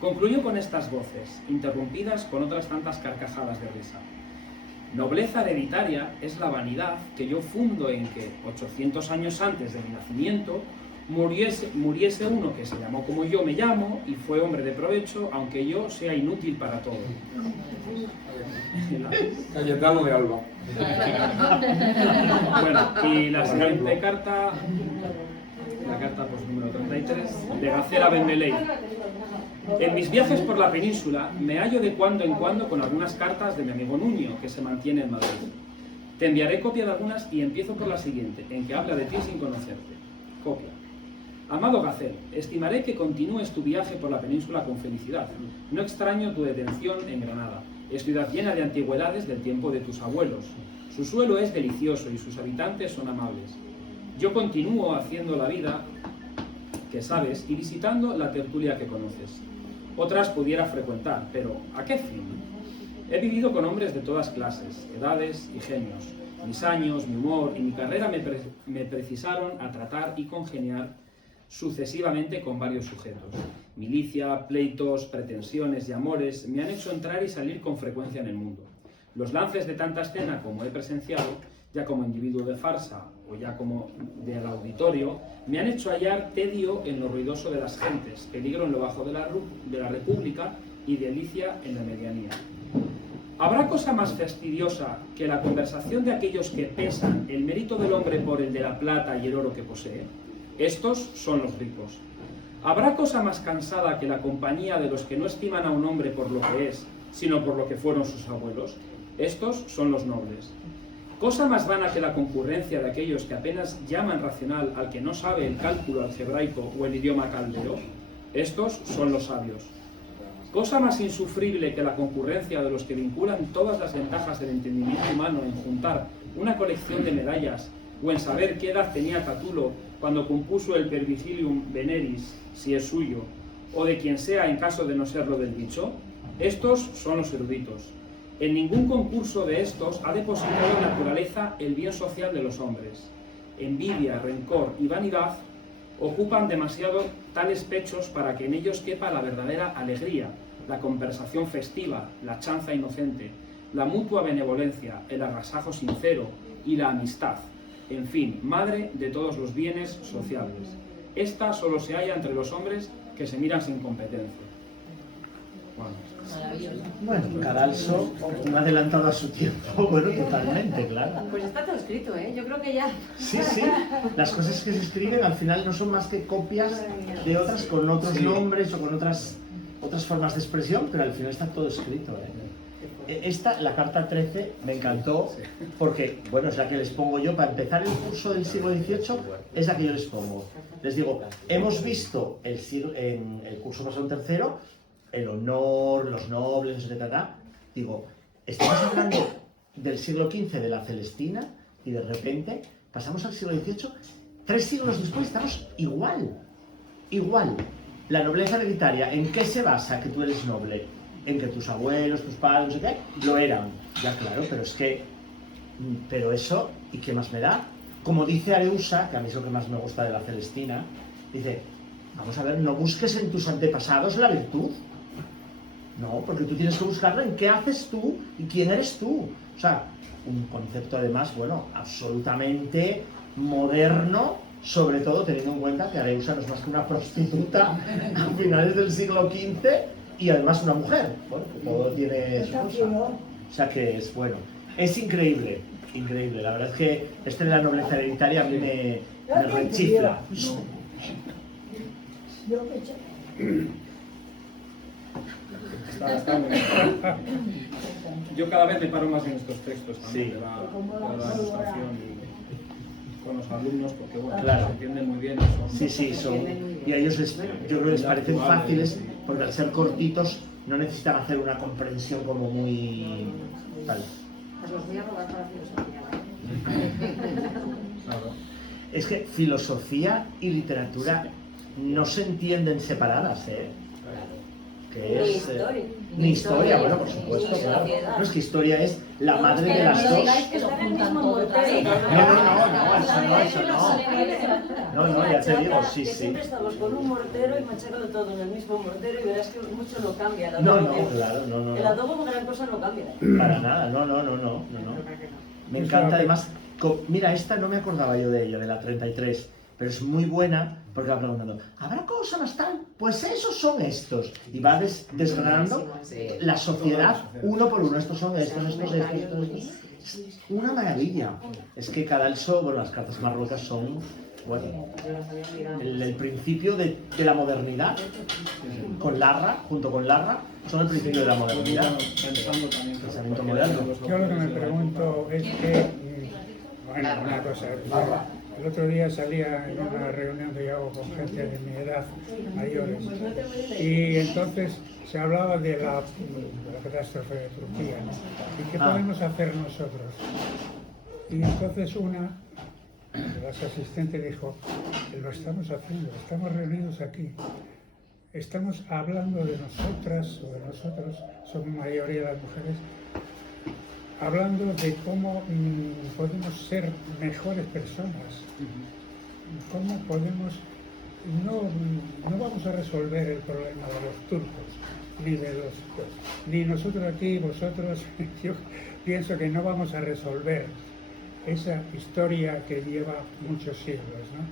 concluyó con estas voces, interrumpidas con otras tantas carcajadas de risa. Nobleza hereditaria es la vanidad que yo fundo en que, 800 años antes de mi nacimiento, muriese uno que se llamó como yo me llamo y fue hombre de provecho, aunque yo sea inútil para todo. Cayetano de Alba. Bueno, y la siguiente carta, la carta pues, número 33, de Gacela Benbeley. En mis viajes por la península me hallo de cuando en cuando con algunas cartas de mi amigo Nuño, que se mantiene en Madrid. Te enviaré copia de algunas y empiezo por la siguiente, en que habla de ti sin conocerte. Copia. Amado Gacel, estimaré que continúes tu viaje por la península con felicidad. No extraño tu detención en Granada. Es ciudad llena de antigüedades del tiempo de tus abuelos. Su suelo es delicioso y sus habitantes son amables. Yo continúo haciendo la vida que sabes y visitando la tertulia que conoces. Otras pudiera frecuentar, pero ¿a qué fin? He vivido con hombres de todas clases, edades y genios. Mis años, mi humor y mi carrera me precisaron a tratar y congeniar sucesivamente con varios sujetos. Milicia, pleitos, pretensiones y amores me han hecho entrar y salir con frecuencia en el mundo. Los lances de tanta escena como he presenciado, ya como individuo de farsa o ya como del auditorio, me han hecho hallar tedio en lo ruidoso de las gentes, peligro en lo bajo de la República y delicia en la medianía. ¿Habrá cosa más fastidiosa que la conversación de aquellos que pesan el mérito del hombre por el de la plata y el oro que posee? Estos son los ricos. ¿Habrá cosa más cansada que la compañía de los que no estiman a un hombre por lo que es, sino por lo que fueron sus abuelos? Estos son los nobles. ¿Cosa más vana que la concurrencia de aquellos que apenas llaman racional al que no sabe el cálculo algebraico o el idioma caldero? Estos son los sabios. Cosa más insufrible que la concurrencia de los que vinculan todas las ventajas del entendimiento humano en juntar una colección de medallas o en saber qué edad tenía Catulo cuando compuso el Pervicilium Veneris, si es suyo, o de quien sea en caso de no serlo del dicho. Estos son los eruditos. En ningún concurso de estos ha depositado en naturaleza el bien social de los hombres. Envidia, rencor y vanidad ocupan demasiado tales pechos para que en ellos quepa la verdadera alegría, la conversación festiva, la chanza inocente, la mutua benevolencia, el agasajo sincero y la amistad, en fin, madre de todos los bienes sociables. Esta solo se halla entre los hombres que se miran sin competencia. Bueno, Cadalso, un adelantado a su tiempo, bueno, totalmente, claro. Pues está todo escrito, ¿eh? Yo creo que ya... Sí, sí, las cosas que se escriben al final no son más que copias de otras con otros nombres o con otras formas de expresión, pero al final está todo escrito, ¿eh? Esta, la carta 13, me encantó porque, bueno, es la que les pongo yo para empezar el curso del siglo XVIII, es la que yo les pongo. Les digo, hemos visto en el curso pasado tercero, el honor, los nobles, etc. Digo, estamos hablando del siglo XV, de la Celestina, y de repente pasamos al siglo XVIII, 3 siglos después estamos igual. La nobleza hereditaria, ¿en qué se basa que tú eres noble? En que tus abuelos, tus padres, no sé qué, lo eran. Ya claro, pero eso, ¿y qué más me da? Como dice Areusa, que a mí es lo que más me gusta de la Celestina, dice, vamos a ver, no busques en tus antepasados la virtud. No, porque tú tienes que buscarla en qué haces tú y quién eres tú. O sea, un concepto además, bueno, absolutamente moderno, sobre todo teniendo en cuenta que Areusa no es más que una prostituta a finales del siglo XV y además una mujer. Bueno, que todo tiene su cosa. O sea que es, bueno, es increíble, increíble. La verdad es que de la nobleza hereditaria a mí me rechifla. Está muy bien. Yo cada vez me paro más en estos textos también, Sí. de la ilustración y con los alumnos, porque bueno, Claro. se entienden muy bien. Sí, son. Y a ellos yo creo que les parecen fáciles, porque al ser cortitos no necesitan hacer una comprensión como muy... tal. Pues los voy a robar para filosofía, ¿vale? Claro. Es que filosofía y literatura no se entienden separadas, ¿eh? Que es, ni historia, bueno, por supuesto, claro. No, es que historia es la madre de las dos. No, ya te digo, sí, sí. Siempre estamos con un mortero y machacando todo en el mismo mortero y verás que mucho no cambia. Claro, no. El adobo gran cosa no cambia. Para nada, no. Me encanta además, mira, esta no me acordaba yo de ella, de la 33, pero es muy buena porque va preguntando, ¿habrá cosas más tal? Pues esos son estos. Y va desgranando la sociedad uno por uno. Estos son estos. Es una maravilla. Es que Cadalso, bueno, las cartas marruecas son, bueno, el principio de la modernidad. Con Larra, junto con Larra, son el principio de la modernidad. Pensamiento moderno. Yo lo que me pregunto es que, bueno, una cosa, el otro día salía en una reunión que yo hago con gente de mi edad, mayores, y entonces se hablaba de la catástrofe de Turquía, ¿no? ¿Y qué podemos hacer nosotros? Y entonces una de las asistentes dijo, lo estamos haciendo, estamos reunidos aquí. Estamos hablando de nosotras o de nosotros, somos mayoría las mujeres, hablando de cómo podemos ser mejores personas, cómo podemos, no vamos a resolver el problema de los turcos, ni nosotros aquí, vosotros, yo pienso que no vamos a resolver esa historia que lleva muchos siglos, ¿no?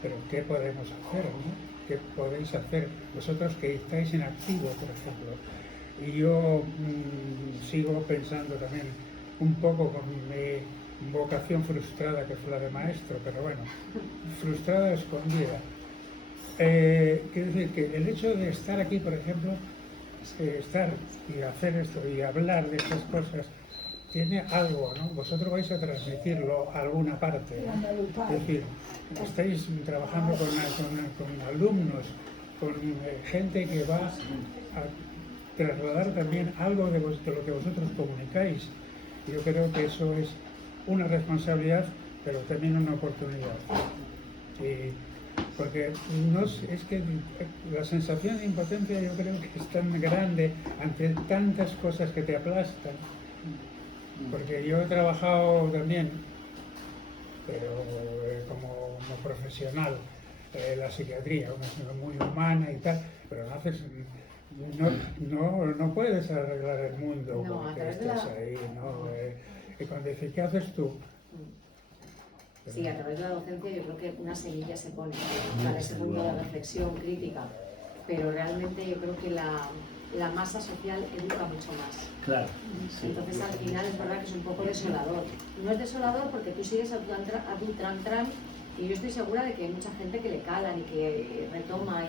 Pero ¿qué podemos hacer, no? ¿Qué podéis hacer vosotros que estáis en activo, por ejemplo? Y yo sigo pensando también un poco con mi vocación frustrada, que fue la de maestro, pero bueno, frustrada escondida. Quiero decir que el hecho de estar aquí, por ejemplo, estar y hacer esto y hablar de estas cosas, tiene algo, ¿no? Vosotros vais a transmitirlo a alguna parte, ¿no? Es decir, estáis trabajando con alumnos con gente que va a trasladar también algo de lo que vosotros comunicáis. Yo creo que eso es una responsabilidad, pero también una oportunidad. Porque es que la sensación de impotencia yo creo que es tan grande ante tantas cosas que te aplastan. Porque yo he trabajado también, pero como profesional, la psiquiatría, una muy humana y tal, pero no puedes arreglar el mundo porque estás ahí, ¿no? Y cuando dices, ¿qué haces tú? Sí, a través de la docencia yo creo que una semilla se pone para ese mundo de reflexión crítica, pero realmente yo creo que la masa social educa mucho más. Claro. Sí. Entonces al final es verdad que es un poco desolador. No es desolador porque tú sigues a tu tran y yo estoy segura de que hay mucha gente que le calan y que retoma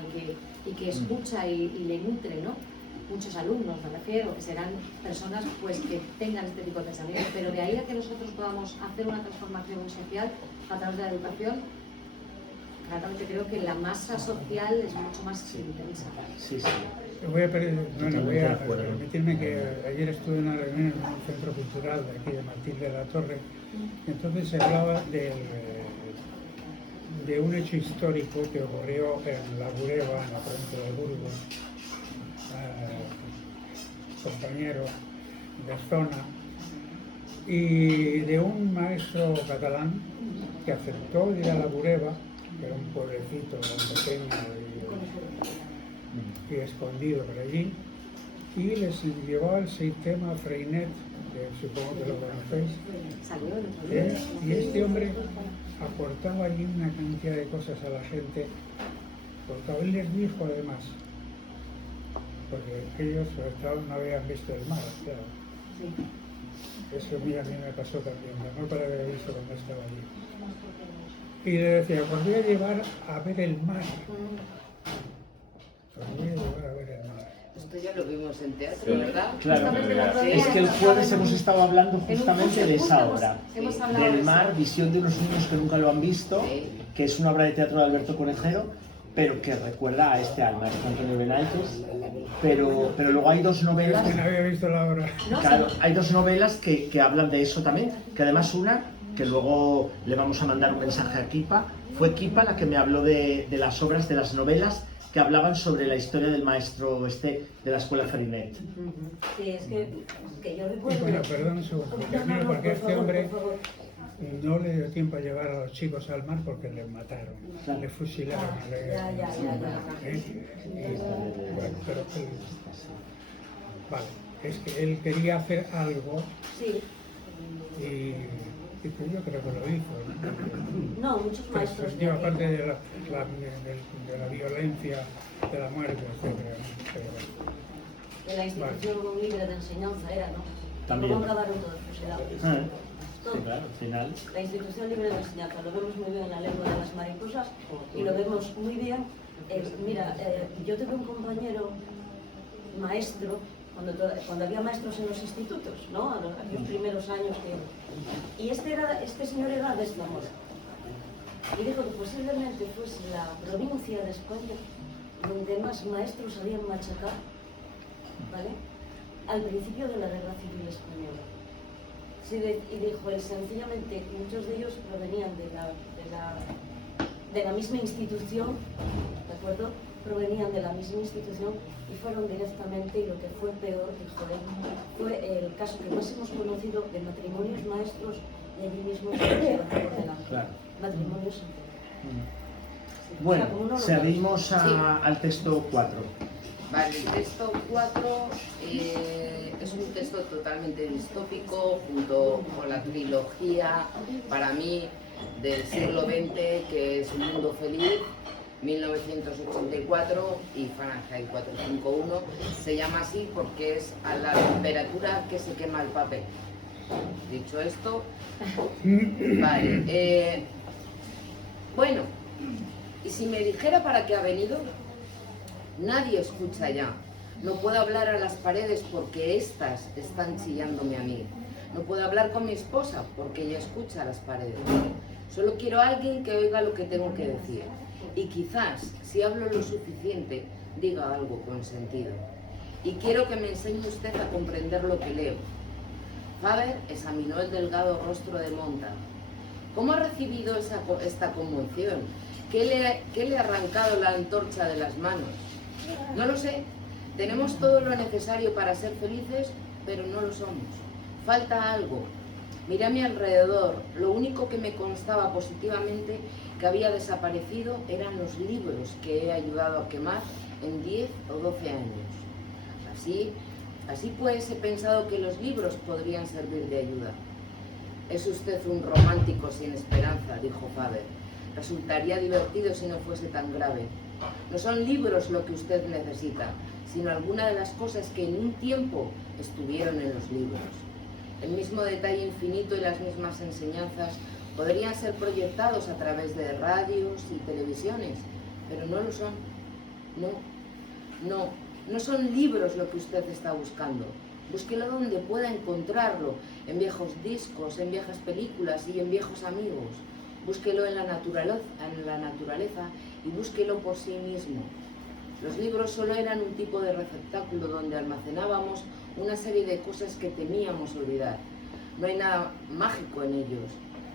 y que escucha y le nutre, ¿no? Muchos alumnos, me refiero, que serán personas pues que tengan este tipo de pensamiento, pero de ahí a que nosotros podamos hacer una transformación social a través de la educación, realmente creo que la masa social es mucho más intensa. Sí, sí. Voy a permitirme que ayer estuve en una reunión en un centro cultural de aquí de Martín de la Torre, y entonces se hablaba de un hecho histórico que ocurrió en La Bureba, en la provincia de Burgos, compañero de zona, y de un maestro catalán que aceptó ir a La Bureba, que era un pueblecito pequeño y escondido por allí, y les llevaba el sistema Freinet, que supongo que lo conocéis, y este hombre aportaba allí una cantidad de cosas a la gente, porque él les dijo además, porque ellos no habían visto el mar, claro. Sí. Eso a mí me pasó también, no para haber visto cuando estaba allí. Y le decía, pues voy a llevar a ver el mar. Pues voy a llevar a ver el mar. Esto ya lo vimos en teatro, ¿verdad? Claro, es que el jueves hemos estado hablando justamente de esa obra, del mar, visión de unos niños que nunca lo han visto, que es una obra de teatro de Alberto Conejero, pero que recuerda a este Alma, de Antonio Benaltes, pero luego hay dos novelas... ¿Quién había visto la obra? Claro, hay dos novelas que hablan de eso también, que además una, que luego le vamos a mandar un mensaje a Kipa, fue Kipa la que me habló de las obras, de las novelas, que hablaban sobre la historia del maestro de la escuela Freinet. Sí, es que yo recuerdo... Bueno, perdón un segundo, porque este hombre no le dio tiempo a llevar a los chicos al mar porque le mataron, le fusilaron. Bueno, pero vale, es que él quería hacer algo y pues yo creo que lo hizo. No, muchos maestros. Aparte de la violencia, de la muerte, etc. De la institución libre de enseñanza era, ¿no? También. ¿Cómo acabaron todos fusilados? Sí, claro, al final. La institución libre de enseñanza, lo vemos muy bien en la lengua de las mariposas y lo vemos muy bien. Mira, yo tuve un compañero maestro cuando había maestros en los institutos, ¿no? A los primeros años y este señor era de Zamora y dijo que posiblemente fuese la provincia de España donde más maestros habían machacado, ¿vale? Al principio de la Guerra Civil Española. Sí, y dijo él, sencillamente, muchos de ellos provenían de la misma institución, ¿de acuerdo? Provenían de la misma institución y fueron directamente, y lo que fue peor, dijo él, fue el caso que más hemos conocido de matrimonios maestros y allí mismo se por delante. Claro. Matrimonios. Sí. Bueno, o sea, seguimos al texto 4. Vale, el texto 4 es un texto totalmente distópico junto con la trilogía, para mí, del siglo XX, que es Un Mundo Feliz, 1984 y Fahrenheit 451. Se llama así porque es a la temperatura que se quema el papel. Dicho esto, vale. Bueno, y si me dijera para qué ha venido, nadie escucha ya. No puedo hablar a las paredes porque éstas están chillándome a mí. No puedo hablar con mi esposa porque ella escucha a las paredes. Solo quiero a alguien que oiga lo que tengo que decir. Y quizás, si hablo lo suficiente, diga algo con sentido. Y quiero que me enseñe usted a comprender lo que leo. Faber examinó el delgado rostro de Montag. ¿Cómo ha recibido esta conmoción? ¿Qué le ha arrancado la antorcha de las manos? No lo sé. Tenemos todo lo necesario para ser felices, pero no lo somos. Falta algo. Miré a mi alrededor. Lo único que me constaba positivamente que había desaparecido eran los libros que he ayudado a quemar en 10 o 12 años. Así pues, he pensado que los libros podrían servir de ayuda. Es usted un romántico sin esperanza, dijo Faber. Resultaría divertido si no fuese tan grave. No son libros lo que usted necesita, sino alguna de las cosas que en un tiempo estuvieron en los libros. El mismo detalle infinito y las mismas enseñanzas podrían ser proyectados a través de radios y televisiones, pero no lo son. No son libros lo que usted está buscando. Búsquelo donde pueda encontrarlo, en viejos discos, en viejas películas y en viejos amigos. Búsquelo en la naturaleza y búsquelo por sí mismo. Los libros solo eran un tipo de receptáculo donde almacenábamos una serie de cosas que temíamos olvidar. No hay nada mágico en ellos.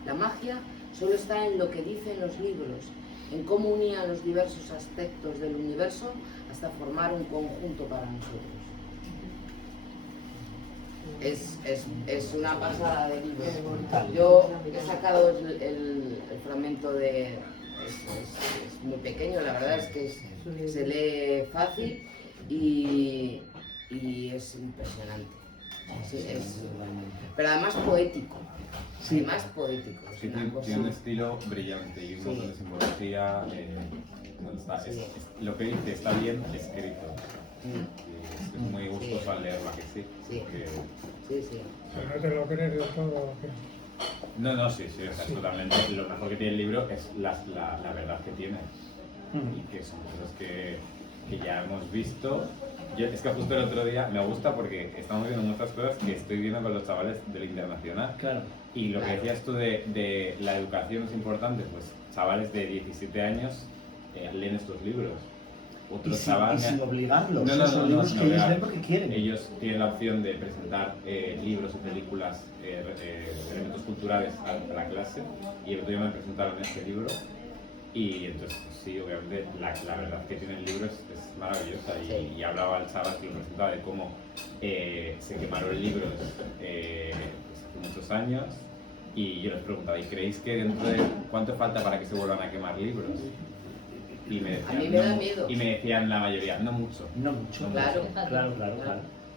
La magia solo está en lo que dicen los libros, en cómo unían los diversos aspectos del universo hasta formar un conjunto para nosotros. Es una pasada de libro. Yo he sacado el fragmento de... Es muy pequeño, la verdad es que se lee fácil y es impresionante. Sí, pero además poético. Sí, más poético. Sí, tiene un estilo brillante y un montón de simbología. Lo que dice está bien escrito. Es muy gustoso al leerlo, ¿a que sí? Sí. Pero no te lo crees del todo. No, sí, o sea, totalmente. Lo mejor que tiene el libro es la verdad que tiene. Y que son cosas que ya hemos visto. Es que justo el otro día me gusta porque estamos viendo muchas cosas que estoy viendo con los chavales del internacional. Claro. Y lo que decías tú de la educación es importante, pues chavales de 17 años leen estos libros. Otros chavales... Y sin obligarlos, son libros que ellos leen porque quieren. Ellos tienen la opción de presentar libros y películas, elementos culturales a la clase, y el otro día me presentaron este libro, y entonces pues sí, obviamente la verdad que tiene el libro es maravillosa, y hablaba el chaval que lo presentaba de cómo se quemaron libros pues hace muchos años, y yo les preguntaba, ¿y creéis que dentro de cuánto falta para que se vuelvan a quemar libros? Y me decían, a mí me da miedo. Y me decían la mayoría, no mucho. Claro.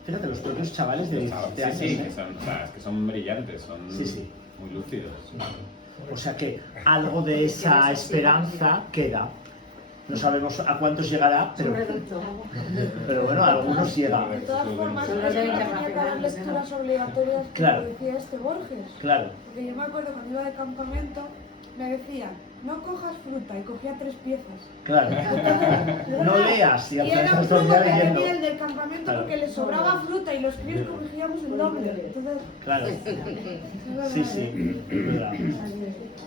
Fíjate, los propios chavales de 17 años. Sí, que son brillantes, son muy lúcidos. O sea que algo de esa esperanza queda. No sabemos a cuántos llegará, pero bueno, a algunos llega. De todas formas, no tenía que haber lecturas obligatorias, como decía este Borges. Claro. Porque yo me acuerdo cuando iba de campamento, me decían, no cojas fruta, y cogía 3 piezas. Claro. No leas, y al final era un todo el poco día leyendo. el del campamento porque le sobraba fruta y los críos cogíamos el doble. Entonces, claro. Sí, verdad.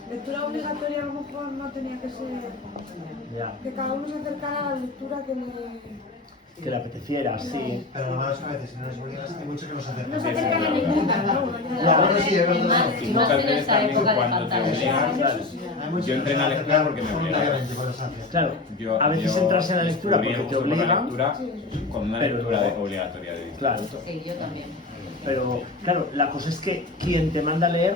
Lectura obligatoria a lo mejor no tenía que ser. Que cada uno se acercara a la lectura que le apeteciera, sí. Pero no es a veces, si no les obligas, hay muchos que no se acercan. No se acercan a ninguna, ¿no? Claro, sí, es verdad. Y muchas veces también cuando te obligan, yo entré en la lectura porque me obligaron. Claro, a veces entras en la lectura porque te obligan. Con una lectura obligatoria de Claro. Yo también. Pero, claro, la cosa es que quien te manda a leer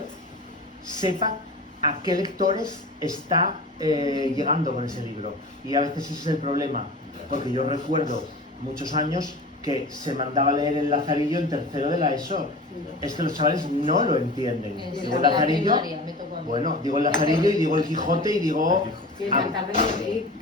sepa a qué lectores está llegando con ese libro. Y a veces ese es el problema, porque yo recuerdo muchos años que se mandaba a leer el Lazarillo en tercero de la ESO. Es que los chavales no lo entienden. Digo el Lazarillo, bueno, digo el Lazarillo y digo el Quijote y digo...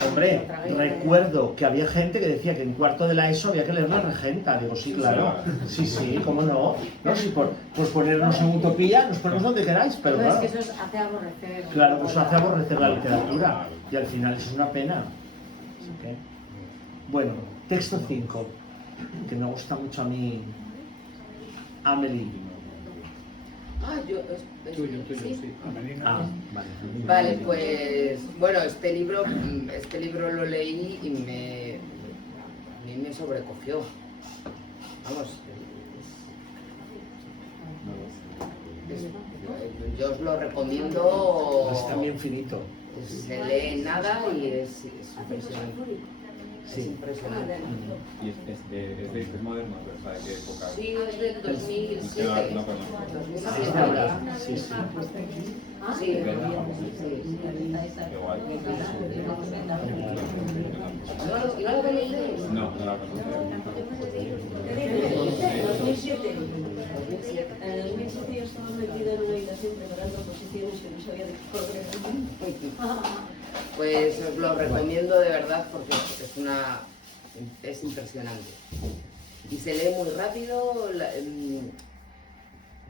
Hombre, recuerdo que había gente que decía que en cuarto de la ESO había que leer La Regenta. Digo, sí, claro. Sí, cómo no. No, si por ponernos en utopía, nos ponemos donde queráis, pero no, claro. es que eso hace aborrecer. Claro, pues hace aborrecer la literatura. Y al final es una pena. ¿Okay? Bueno, texto 5, que me gusta mucho a mí. Amélie. Ah, Tuyo, ¿sí? sí. Ah, vale. Vale, pues bueno, este libro lo leí y a mí me sobrecogió. Vamos, yo os lo recomiendo. Es también finito. Se lee en nada y es impresionante. Es impresionante. Y es moderno, pero ¿sabes qué época? Sí, es del 2007. No conozco. 2007. Sí, sí. Sí, Igual. ¿No lo leéis? No, no la conozco. 2007. En el 2007 yo estaba metida en una habitación preparando oposiciones que no sabía de qué correr. Pues os lo recomiendo de verdad porque es impresionante. Y se lee muy rápido,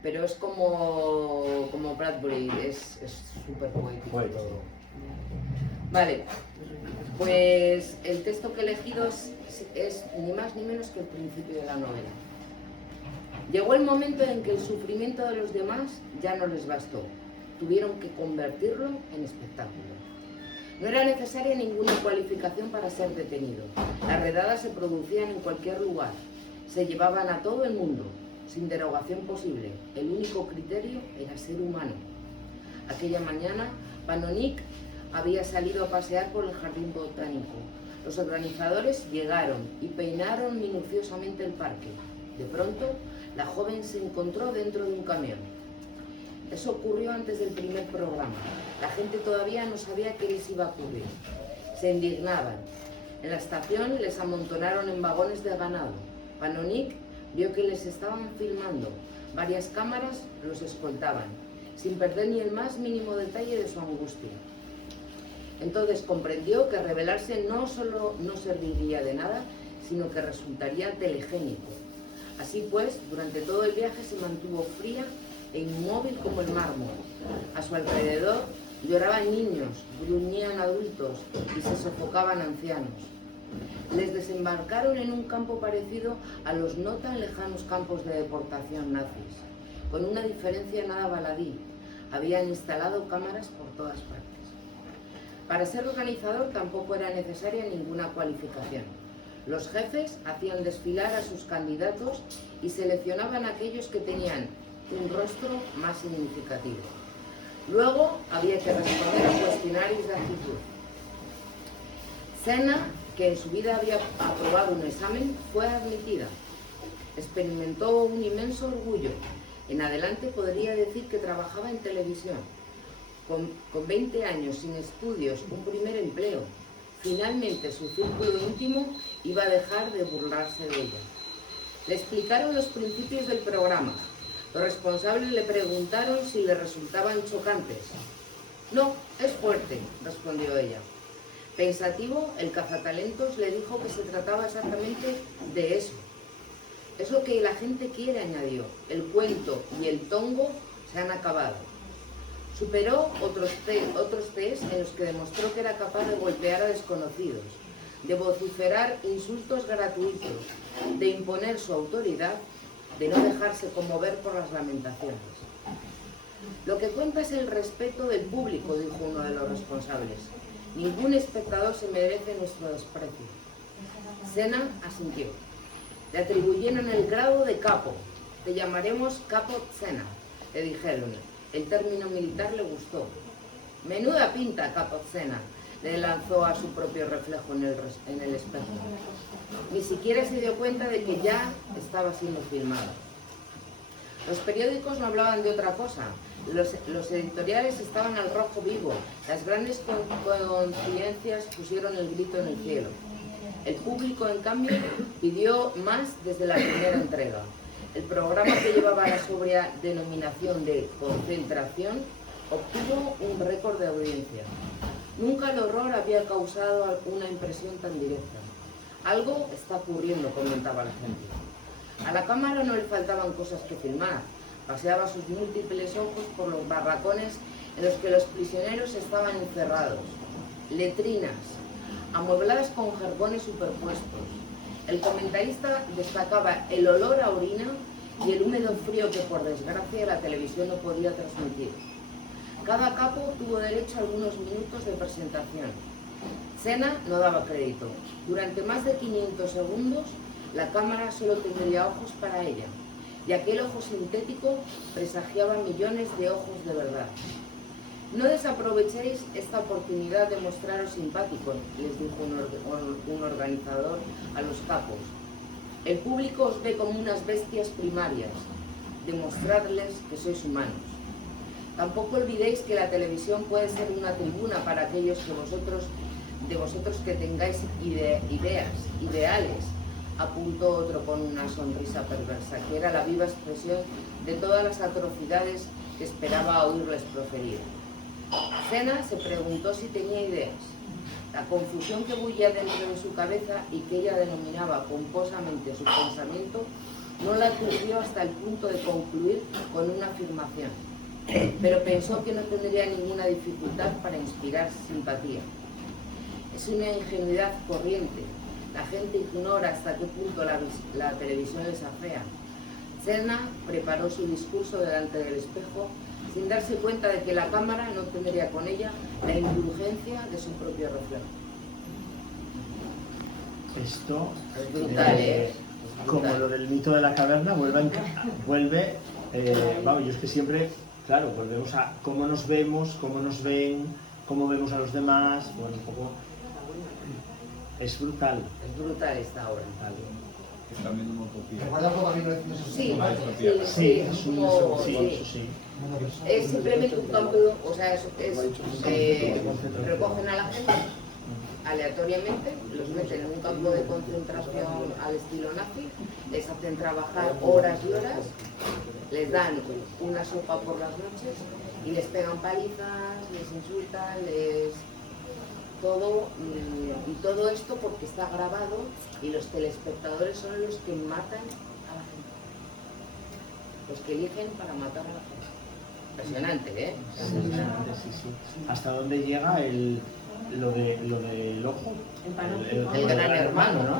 pero es como Bradbury, es súper poético todo. Vale, pues el texto que he elegido es ni más ni menos que el principio de la novela. Llegó el momento en que el sufrimiento de los demás ya no les bastó. Tuvieron que convertirlo en espectáculo. No era necesaria ninguna cualificación para ser detenido. Las redadas se producían en cualquier lugar. Se llevaban a todo el mundo, sin derogación posible. El único criterio era ser humano. Aquella mañana, Panonik había salido a pasear por el jardín botánico. Los organizadores llegaron y peinaron minuciosamente el parque. De pronto, la joven se encontró dentro de un camión. Eso ocurrió antes del primer programa. La gente todavía no sabía qué les iba a ocurrir. Se indignaban. En la estación les amontonaron en vagones de ganado. Panonik vio que les estaban filmando. Varias cámaras los escoltaban, sin perder ni el más mínimo detalle de su angustia. Entonces comprendió que rebelarse no solo no serviría de nada, sino que resultaría telegénico. Así pues, durante todo el viaje se mantuvo fría e inmóvil como el mármol. A su alrededor lloraban niños, gruñían adultos y se sofocaban ancianos. Les desembarcaron en un campo parecido a los no tan lejanos campos de deportación nazis, con una diferencia nada baladí. Habían instalado cámaras por todas partes. Para ser organizador tampoco era necesaria ninguna cualificación. Los jefes hacían desfilar a sus candidatos y seleccionaban a aquellos que tenían un rostro más significativo. Luego había que responder a cuestionarios de actitud. Senna, que en su vida había aprobado un examen, fue admitida. Experimentó un inmenso orgullo. En adelante podría decir que trabajaba en televisión. Con 20 años, sin estudios, un primer empleo. Finalmente su círculo íntimo iba a dejar de burlarse de ella. Le explicaron los principios del programa. Los responsables le preguntaron si le resultaban chocantes. No, es fuerte, respondió ella. Pensativo, el cazatalentos le dijo que se trataba exactamente de eso. Es lo que la gente quiere, añadió. El cuento y el tongo se han acabado. Superó otros test en los que demostró que era capaz de golpear a desconocidos, de vociferar insultos gratuitos, de imponer su autoridad, de no dejarse conmover por las lamentaciones. Lo que cuenta es el respeto del público, dijo uno de los responsables. Ningún espectador se merece nuestro desprecio. Senna asintió. Le atribuyeron el grado de capo. Te llamaremos Capo Senna, le dijeron. El término militar le gustó. Menuda pinta, Capo Senna, le lanzó a su propio reflejo en el espejo. Ni siquiera se dio cuenta de que ya estaba siendo filmado. Los periódicos no hablaban de otra cosa. Los editoriales estaban al rojo vivo. Las grandes conciencias pusieron el grito en el cielo. El público, en cambio, pidió más desde la primera entrega. El programa, que llevaba la sobria denominación de Concentración, obtuvo un récord de audiencia. Nunca el horror había causado una impresión tan directa. Algo está ocurriendo, comentaba la gente. A la cámara no le faltaban cosas que filmar. Paseaba sus múltiples ojos por los barracones en los que los prisioneros estaban encerrados. Letrinas, amuebladas con jergones superpuestos. El comentarista destacaba el olor a orina y el húmedo frío que por desgracia la televisión no podía transmitir. Cada capo tuvo derecho a algunos minutos de presentación. Senna no daba crédito. Durante más de 500 segundos la cámara solo tendría ojos para ella, y aquel ojo sintético presagiaba millones de ojos de verdad. No desaprovechéis esta oportunidad de mostraros simpáticos, les dijo un organizador a los capos. El público os ve como unas bestias primarias. Demostrarles que sois humanos. Tampoco olvidéis que la televisión puede ser una tribuna para aquellos de vosotros que tengáis ideales, apuntó otro con una sonrisa perversa, que era la viva expresión de todas las atrocidades que esperaba oírles proferir. Senna se preguntó si tenía ideas. La confusión que bullía dentro de su cabeza y que ella denominaba pomposamente su pensamiento no la aturdió hasta el punto de concluir con una afirmación, pero pensó que no tendría ninguna dificultad para inspirar simpatía. Es una ingenuidad corriente. La gente ignora hasta qué punto la televisión les afea. Senna preparó su discurso delante del espejo sin darse cuenta de que la cámara no tendría con ella la indulgencia de su propio reflejo. Esto es brutal, como lo del mito de la caverna, vuelve vamos, yo es que siempre, claro, volvemos a cómo nos vemos, cómo nos ven, cómo vemos a los demás, bueno, un poco... Es brutal. Es brutal esta obra. Es también una utopía. ¿Recuerda un poco a 1960? Sí, sí. Es simplemente un campo, o sea, recogen a la gente aleatoriamente, los meten en un campo de concentración al estilo nazi, les hacen trabajar horas y horas, les dan una sopa por las noches y les pegan palizas, les insultan, y todo esto porque está grabado y los telespectadores son los que matan a la gente, los que eligen para matar a la gente. Impresionante, ¿eh? Impresionante, sí. ¿Hasta dónde llega lo del ojo? El gran hermano, ¿no?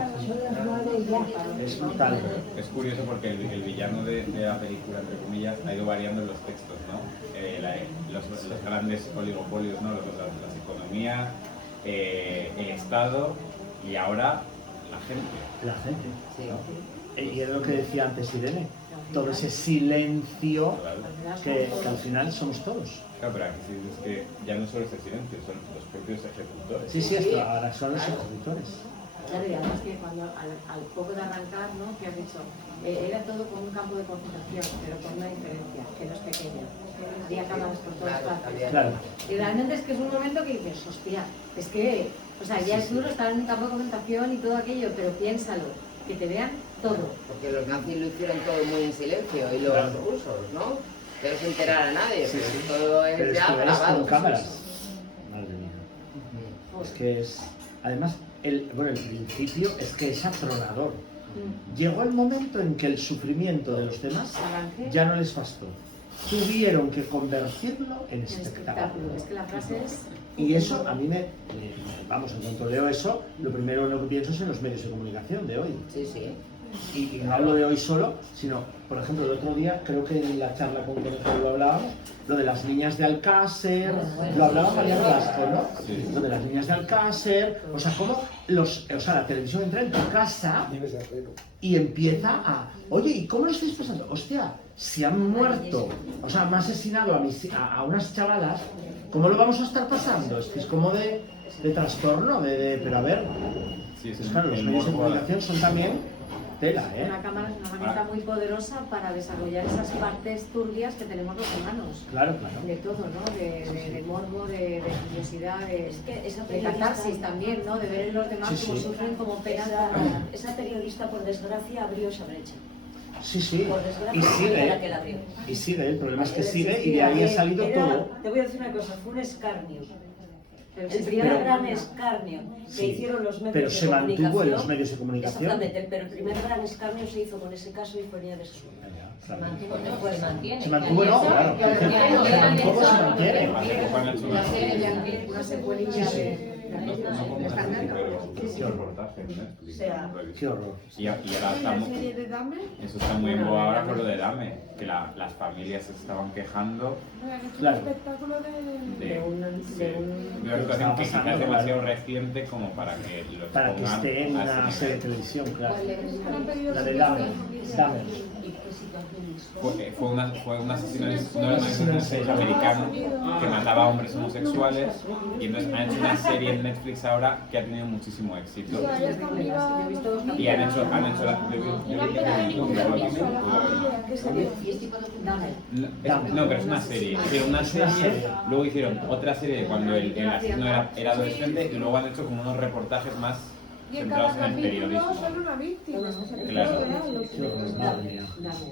Es brutal. Es curioso porque el villano de la película, entre comillas, ha ido variando en los textos, ¿no? Los grandes oligopolios, ¿no? Las economías, el Estado y ahora la gente. La gente, ¿no? Y es lo que decía antes Irene, todo ese silencio que al final somos todos. Claro, pero aquí sí es que ya no solo es el silencio, son los propios ejecutores. Sí, hasta ahora son los ejecutores. Claro, y además que cuando al poco de arrancar, ¿no? Que has dicho, era todo como un campo de concentración, pero con una diferencia, que no es pequeña. Había cámaras por todas partes. Claro. Y realmente es que es un momento que dices, hostia, es que, o sea, ya es duro estar en un campo de concentración y todo aquello, pero piénsalo, que te vean todo. Porque los nazis lo hicieron todo muy en silencio, y los rusos, ¿no? Que no se enterara nadie, pero todo es ya grabado. Con cámaras. Madre mía. Es que es... Además, el principio es que es atronador. Llegó el momento en que el sufrimiento de los demás ya no les bastó. Tuvieron que convertirlo en espectáculo. Es que la frase es... Y eso a mí vamos, en cuanto leo eso, lo primero que pienso es en los medios de comunicación de hoy. Sí, sí. Y no hablo de hoy solo, sino, por ejemplo, el otro día, creo que en la charla con Conejero lo hablábamos, lo de las niñas de Alcácer, lo hablaba María Velasco, ¿no? Sí. Lo de las niñas de Alcácer, o sea, cómo la televisión entra en tu casa y empieza a, oye, ¿y cómo lo estáis pasando? Hostia, si han muerto, o sea, han asesinado a unas chavalas, ¿cómo lo vamos a estar pasando? Es que es como de trastorno, pero a ver, sí, pues claro, los medios de comunicación son también tela, ¿eh? Una cámara es una herramienta muy poderosa para desarrollar esas partes turbias que tenemos los humanos. Claro, claro. De todo, ¿no? De morbo, de curiosidad, de catarsis también, ¿no? De ver en los demás cómo sufren, cómo pegan. Esa periodista, por desgracia, abrió esa brecha. Sí. Por desgracia, y sigue, el problema es que sigue y de ahí ha salido todo. Te voy a decir una cosa, fue un escarnio. El primer gran escarnio que hicieron los medios de comunicación. Pero se mantuvo en los medios de comunicación. Exactamente, pero el primer gran escarnio se hizo con ese caso y fue Nieves. Se mantuvo, no, pues mantiene. Se mantuvo, no, claro. Tampoco se mantiene. Una secuelilla de no podemos decir, pero qué reportaje en Netflix. Qué horror. Y ahora ¿La estamos, serie de Dahmer? eso está muy en boga ahora por lo de Dahmer, que las familias se estaban quejando Claro. Un espectáculo de una situación que quizás es demasiado reciente como para que los Para que pongan esté en a una ese serie de nivel. televisión, claro. Han pedido La de Dahmer. Dahmer. Fue un asesino americano que mataba a hombres homosexuales y entonces han hecho una serie en Netflix ahora que ha tenido muchísimo éxito. Y han hecho no, pero es una serie. Hicieron una serie, luego hicieron otra serie de cuando el asesino era adolescente y luego han hecho como unos reportajes más y en centrados cada en el capítulo periodismo. son una víctima. Claro. Madre mía. Y las Yo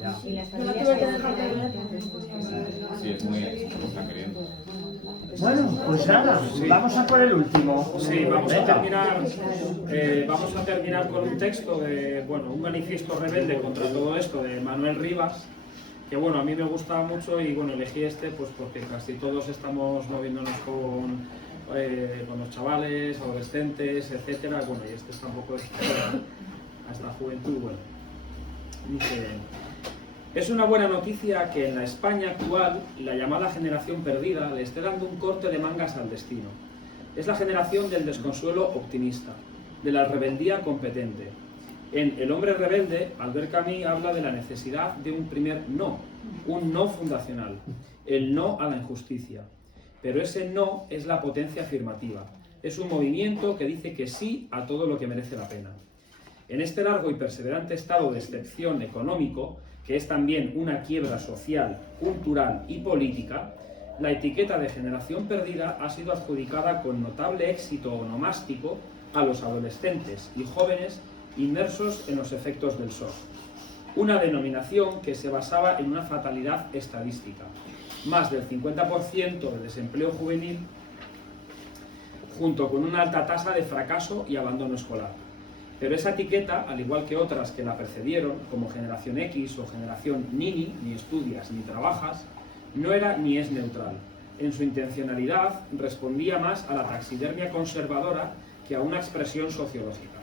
la familias tuve que dejar de ver. Sí, es muy sangriento. Bueno, pues nada, vamos a por el último. Sí, vamos Venga. a terminar con un texto de, bueno, un manifiesto rebelde contra todo esto de Manuel Rivas, que bueno, a mí me gusta mucho y bueno, elegí este pues porque casi todos estamos moviéndonos con los chavales, adolescentes, etcétera. Bueno, y este está un poco a esta juventud. Bueno, dice: es una buena noticia que en la España actual la llamada generación perdida le esté dando un corte de mangas al destino. Es la generación del desconsuelo optimista, de la rebeldía competente. En El hombre rebelde, Albert Camus habla de la necesidad de un primer no, un no fundacional, el no a la injusticia. Pero ese no es la potencia afirmativa, es un movimiento que dice que sí a todo lo que merece la pena. En este largo y perseverante estado de excepción económico, que es también una quiebra social, cultural y política, la etiqueta de generación perdida ha sido adjudicada con notable éxito onomástico a los adolescentes y jóvenes inmersos en los efectos del shock. Una denominación que se basaba en una fatalidad estadística. Más del 50% de desempleo juvenil, junto con una alta tasa de fracaso y abandono escolar. Pero esa etiqueta, al igual que otras que la precedieron, como generación X o generación Nini, ni estudias ni trabajas, no era ni es neutral. En su intencionalidad respondía más a la taxidermia conservadora que a una expresión sociológica.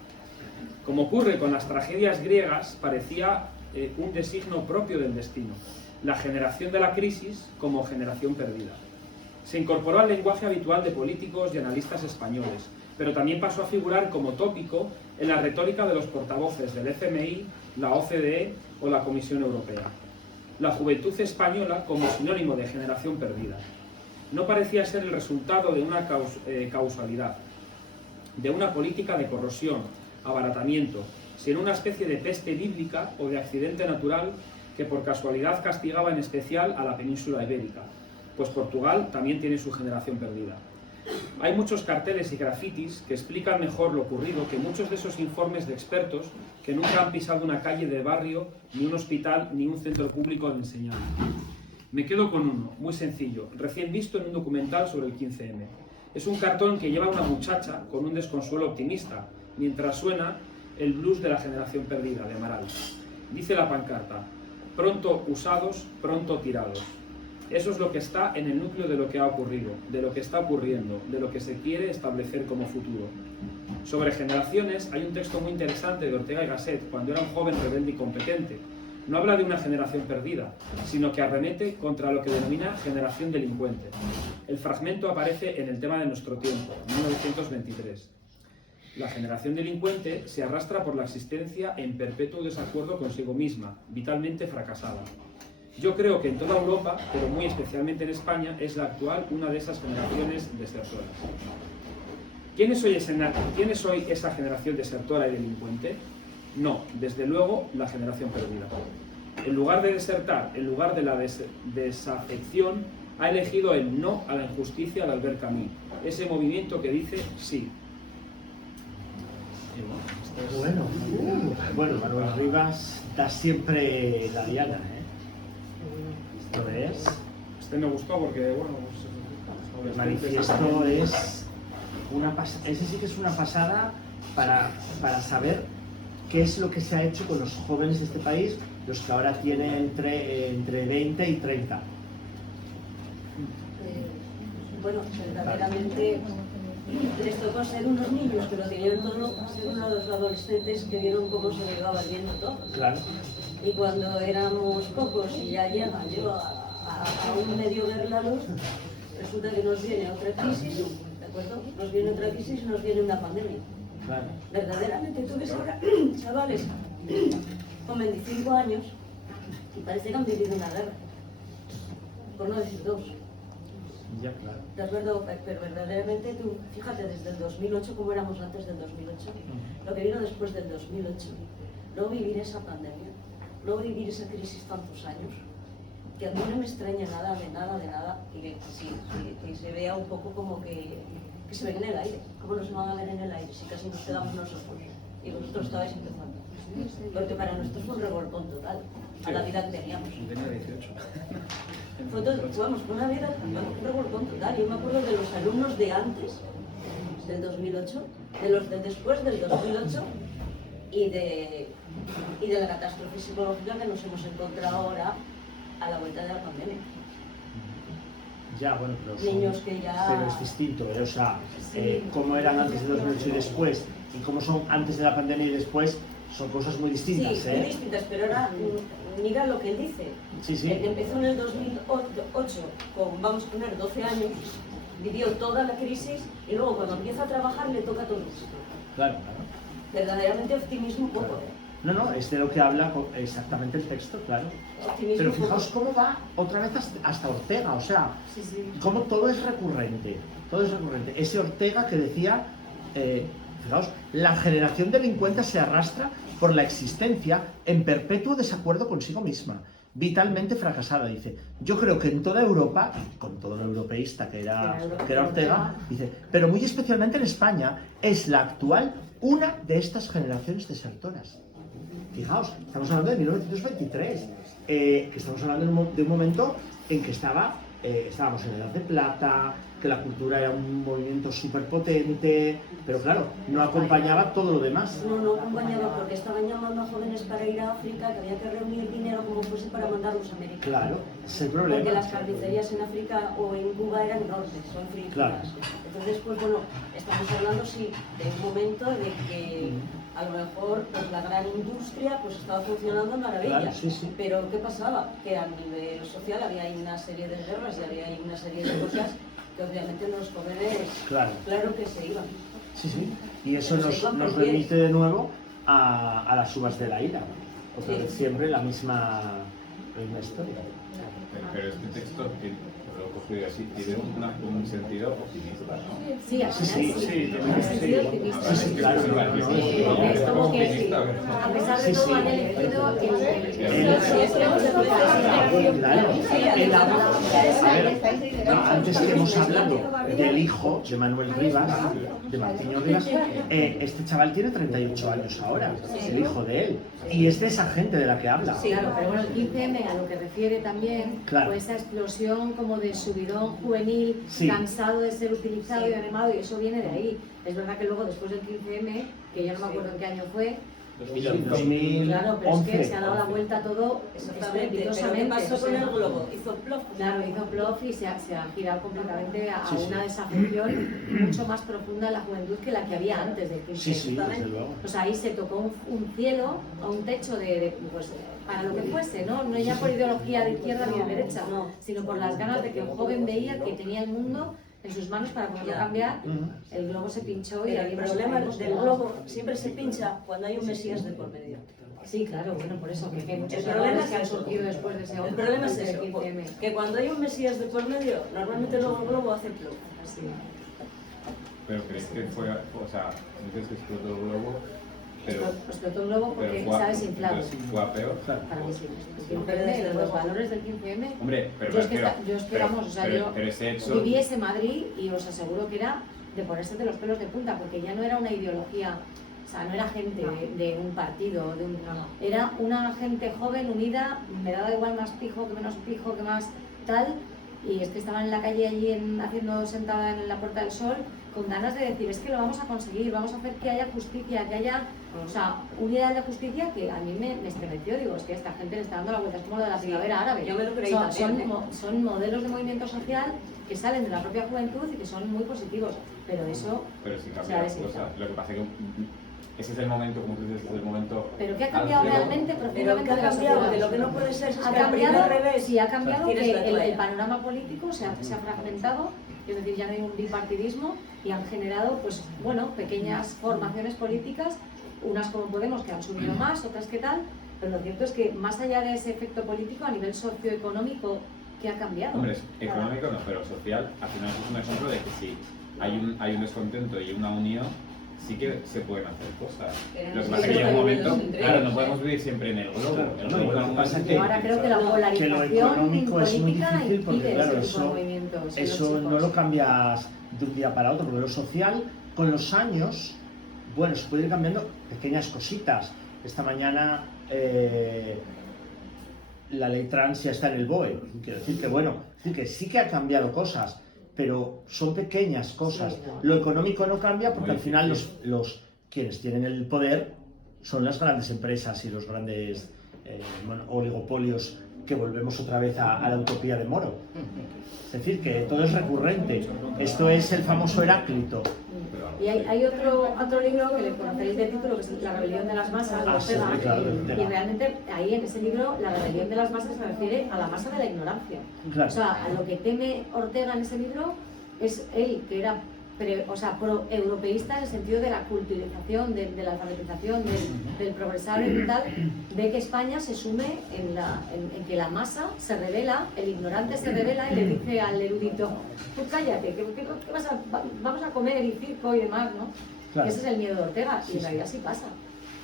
Como ocurre con las tragedias griegas, parecía un designo propio del destino, la generación de la crisis como generación perdida. Se incorporó al lenguaje habitual de políticos y analistas españoles, pero también pasó a figurar como tópico en la retórica de los portavoces del FMI, la OCDE o la Comisión Europea. La juventud española como sinónimo de generación perdida. No parecía ser el resultado de una causalidad, de una política de corrosión, abaratamiento, sino una especie de peste bíblica o de accidente natural que por casualidad castigaba en especial a la península ibérica, pues Portugal también tiene su generación perdida. Hay muchos carteles y grafitis que explican mejor lo ocurrido que muchos de esos informes de expertos que nunca han pisado una calle de barrio, ni un hospital, ni un centro público de enseñanza. Me quedo con uno, muy sencillo, recién visto en un documental sobre el 15M. Es un cartón que lleva a una muchacha con un desconsuelo optimista, mientras suena el blues de la generación perdida, de Amaral. Dice la pancarta: pronto usados, pronto tirados. Eso es lo que está en el núcleo de lo que ha ocurrido, de lo que está ocurriendo, de lo que se quiere establecer como futuro. Sobre generaciones hay un texto muy interesante de Ortega y Gasset, cuando era un joven rebelde y competente. No habla de una generación perdida, sino que arremete contra lo que denomina generación delincuente. El fragmento aparece en El tema de nuestro tiempo, 1923. La generación delincuente se arrastra por la existencia en perpetuo desacuerdo consigo misma, vitalmente fracasada. Yo creo que en toda Europa, pero muy especialmente en España, es la actual una de esas generaciones desertoras. ¿Quién es hoy esa generación desertora y delincuente? No, desde luego, la generación perdida. En lugar de desertar, en lugar de la desafección, ha elegido el no a la injusticia de Albert Camus, ese movimiento que dice sí. Bueno, Manuel Rivas da siempre la diana, ¿eh? Esto es... Este me gustó porque, bueno... El manifiesto es una ese sí que es una pasada para saber qué es lo que se ha hecho con los jóvenes de este país, los que ahora tienen entre 20 y 30. Bueno, verdaderamente les tocó ser unos niños que lo tenían todo, ser unos adolescentes que vieron cómo se llevaba el viento todo. Claro. Y cuando éramos pocos y ya llega yo a un medio ver la luz, resulta que nos viene otra crisis, ¿de acuerdo? Nos viene otra crisis y nos viene una pandemia. Claro. Verdaderamente tú ves ahora chavales con 25 años y parece que han vivido una guerra, por no decir dos. Ya, claro. ¿De acuerdo? Pero verdaderamente tú, fíjate, desde el 2008, como éramos antes del 2008, lo que vino después del 2008, no vivir esa pandemia, no vivir esa crisis tantos años, que a mí no me extraña nada, y que se vea un poco como que se ven en el aire. ¿Cómo nos van a ver en el aire si casi nos quedamos nosotros? Y vosotros estabais empezando. Porque para nosotros fue un revolcón total a la vida que teníamos. Tenía 18. Fue todo, vamos, fue una vida, un revolcón total. Yo me acuerdo de los alumnos de antes del 2008, de los de después del 2008 y de la catástrofe psicológica que nos hemos encontrado ahora a la vuelta de la pandemia. Ya, bueno, pero, Niños que ya... pero es distinto, o sea, cómo eran antes de 2008 y después, y cómo son antes de la pandemia y después, son cosas muy distintas, Sí, muy distintas, pero ahora mira lo que él dice. Sí, sí. Él empezó en el 2008 con, vamos a poner, 12 años, vivió toda la crisis y luego cuando empieza a trabajar le toca todo esto. Claro, claro. Verdaderamente optimismo un poco, Claro. No, no, es de lo que habla exactamente el texto, claro. Optimismo Pero un poco. fijaos cómo va otra vez hasta Ortega, o sea, Sí, sí. cómo todo es recurrente, todo es recurrente. Ese Ortega que decía, fijaos, la generación delincuente se arrastra por la existencia en perpetuo desacuerdo consigo misma, vitalmente fracasada, dice. Yo creo que en toda Europa, con todo lo europeísta que era Ortega, dice, pero muy especialmente en España, es la actual una de estas generaciones desertoras. Fijaos, estamos hablando de 1923, que estamos hablando de un momento en que estábamos en la Edad de Plata, que la cultura era un movimiento súper potente, pero claro, no acompañaba todo lo demás. No acompañaba porque estaban llamando a jóvenes para ir a África, que había que reunir dinero como fuese para mandarlos a América. Claro, ese es el problema. Porque las carnicerías en África o en Cuba eran enormes, son frígidas. Claro. Entonces, pues bueno, estamos hablando sí de un momento de que a lo mejor pues, la gran industria pues estaba funcionando en maravilla. Claro, sí, sí. Pero ¿qué pasaba? Que a nivel social había ahí una serie de guerras y había ahí una serie de cosas que obviamente los jóvenes, claro que se iban. Sí, sí. Y eso Pero se iban nos porque- remite de nuevo a las uvas de la ira. Otra vez siempre la misma historia. Pero este texto, que lo he cogido así, tiene un sentido optimista, ¿no? Sí, al Sí, final sí, sí, un sentido optimista. Sí, sí, claro. Porque es como que, a pesar de todo, han elegido Antes que hemos hablado del hijo de Manuel Rivas, de Martiño Rivas, este chaval tiene 38 años ahora, es el hijo de él, y es de esa gente de la que habla. Claro, pero bueno, el 15M a lo que refiere también Claro. fue esa explosión como de subidón juvenil, Sí. cansado de ser utilizado y animado, y eso viene de ahí. Es verdad que luego después del 15M, que ya no me acuerdo en qué año fue, 2011. claro, pero es que se ha dado la vuelta a todo Exactamente, pero ¿qué estrepitosamente. pasó o con sea, el globo? Hizo plof. Claro, hizo plof y se ha girado completamente a Sí, sí. una desafección mucho más profunda en la juventud que la que había antes del 15M. Sí, sí, desde luego. O sea, ahí se tocó un cielo o un techo pues, para lo que fuese, ¿no? No ya por ideología de izquierda ni de derecha, sino por las ganas de que un joven veía que tenía el mundo en sus manos para poderlo cambiar. El globo se pinchó y El ahí problema del globo siempre se pincha cuando hay un mesías de por medio. Sí, claro, bueno, por eso, que hay muchos El problema errores es que han eso. surgido después de ese El problema es del eso, 15M. que cuando hay un mesías de por medio, normalmente luego el globo hace plof. Así. Pero crees que fue, o sea, dices que explotó el globo, pero... Explotó un globo porque fue a- se ha desinflado. entonces, ¿fue a peor? Para mí sí. El Pero 15M, desde los luego. valores del 15M. Hombre, pero yo es que, pero- yo es que pero- vamos, o sea, pero- yo pero ese hecho... viví ese Madrid y os aseguro que era de ponerse de los pelos de punta, porque ya no era una ideología, o sea, no era gente de un partido, era una gente joven unida, me daba igual más pijo que menos pijo, que más tal, y es que estaban en la calle allí haciendo sentada en la Puerta del Sol con ganas de decir, es que lo vamos a conseguir, vamos a hacer que haya justicia, que haya, o sea, un ideal de justicia que a mí me estremeció. Digo, es que a esta gente le está dando la vuelta, es como lo de la primavera árabe. Yo me lo creí Son modelos de movimiento social que salen de la propia juventud y que son muy positivos, pero eso... Pero sin cambiar las cosas. Lo que pasa es que ese es el momento, como tú dices, es el momento... ¿Pero qué ha cambiado realmente profundamente de la sociedad? De lo que no puede ser, ha cambiado, revés. sí, ha cambiado que el panorama político se ha fragmentado, es decir, ya no hay un bipartidismo y han generado, pues, bueno, pequeñas formaciones políticas, unas como Podemos que han subido más, otras que tal, pero lo cierto es que más allá de ese efecto político, a nivel socioeconómico, ¿qué ha cambiado? Hombre, económico no, pero social, al final es un ejemplo de que si hay un descontento y una unión, sí que se pueden hacer cosas. Lo que pasa es que llega un momento, claro, no podemos vivir siempre en el globo. El globo en algún momento ahora creo que la polarización lo económico es muy política difícil porque, impide claro, ese tipo de movimientos. eso no lo cambias de un día para otro, porque lo social, con los años, bueno, se puede ir cambiando pequeñas cositas. Esta mañana la ley trans ya está en el BOE. Quiero decir que, bueno, que sí que ha cambiado cosas, pero son pequeñas cosas. Lo económico no cambia porque al final quienes tienen el poder son las grandes empresas y los grandes oligopolios, que volvemos otra vez a la utopía de Moro. Es decir, que todo es recurrente. Esto es el famoso Heráclito. Y hay otro libro que le conoceréis de título, que es La rebelión de las masas, de Ortega, y realmente ahí en ese libro la rebelión de las masas se refiere a la masa de la ignorancia. Claro. O sea, a lo que teme Ortega en ese libro es él, que era pro-europeísta en el sentido de la culturización, de la alfabetización, del progresar y tal, ve que España se sume en que la masa se revela, el ignorante se revela y le dice al erudito, tú cállate, vamos a comer y circo y demás, ¿no? Claro. Ese es el miedo de Ortega, y en realidad sí pasa.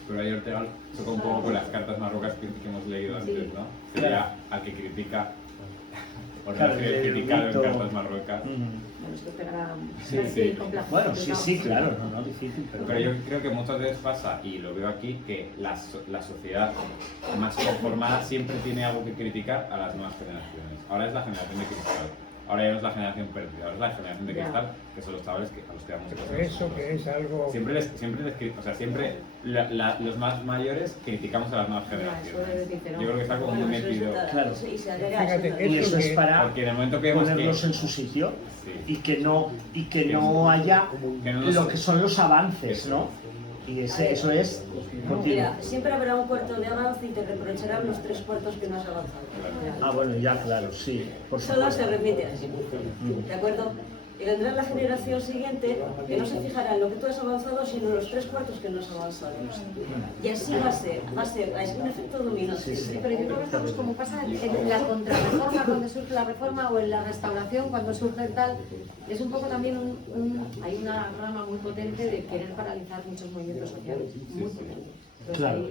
Pero ahí Ortega choca un poco con las cartas marrocas que hemos leído antes, ¿no? Sería al que critica, o no se criticado en cartas marrocas. Bueno, esto pegará Bueno, sí, claro, no difícil, pero yo creo que muchas veces pasa, y lo veo aquí, que la sociedad más conformada siempre tiene algo que criticar a las nuevas generaciones. Ahora es la generación de cristal, ahora ya no es la generación perdida, ahora es la generación de cristal, que son los chavales a los que damos cosas. Eso que es algo... Siempre los más mayores criticamos a las nuevas generaciones. Yo creo que está como muy metido. Claro. Fíjate, Y eso es para porque en el momento que ponerlos en su sitio y que no haya lo que son los avances, ¿no? Y eso es continuo. Mira, siempre habrá un cuarto de avance y te reprocharán los 3 cuartos que no has avanzado. Ah, bueno, ya, claro, sí. Por Solo se repite así. ¿De acuerdo? Y vendrá la generación siguiente que no se fijará en lo que tú has avanzado, sino en los 3 cuartos que no has avanzado. Y así va a ser un efecto dominó. Sí, pero yo creo que estamos como pasa en la contrarreforma, cuando surge la reforma, o en la restauración, cuando surge tal. Es un poco también hay una rama muy potente de querer paralizar muchos movimientos sociales, muy potente. Claro.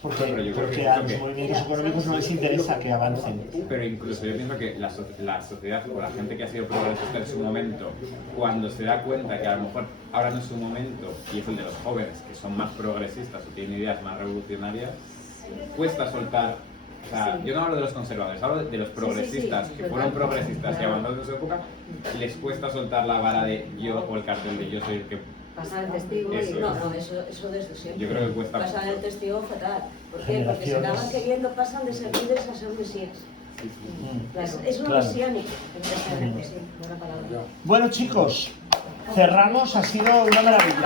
Porque a los movimientos económicos no les interesa que avancen. Pero incluso yo pienso que la sociedad, o la gente que ha sido progresista en su momento, cuando se da cuenta que a lo mejor ahora no es su momento, y es el de los jóvenes, que son más progresistas o tienen ideas más revolucionarias, cuesta soltar. O sea, yo no hablo de los conservadores, hablo de los progresistas, que fueron progresistas y avanzaron en su época, les cuesta soltar la vara de yo, o el cartel de yo soy el que... Pasar el testigo y... No, eso desde siempre. Yo creo que cuesta pasar el testigo fatal. ¿Por qué? Porque se acaban queriendo, pasan de ser líderes a ser mesías. Es lo mesiánico. Bueno, chicos, cerramos, ha sido una maravilla.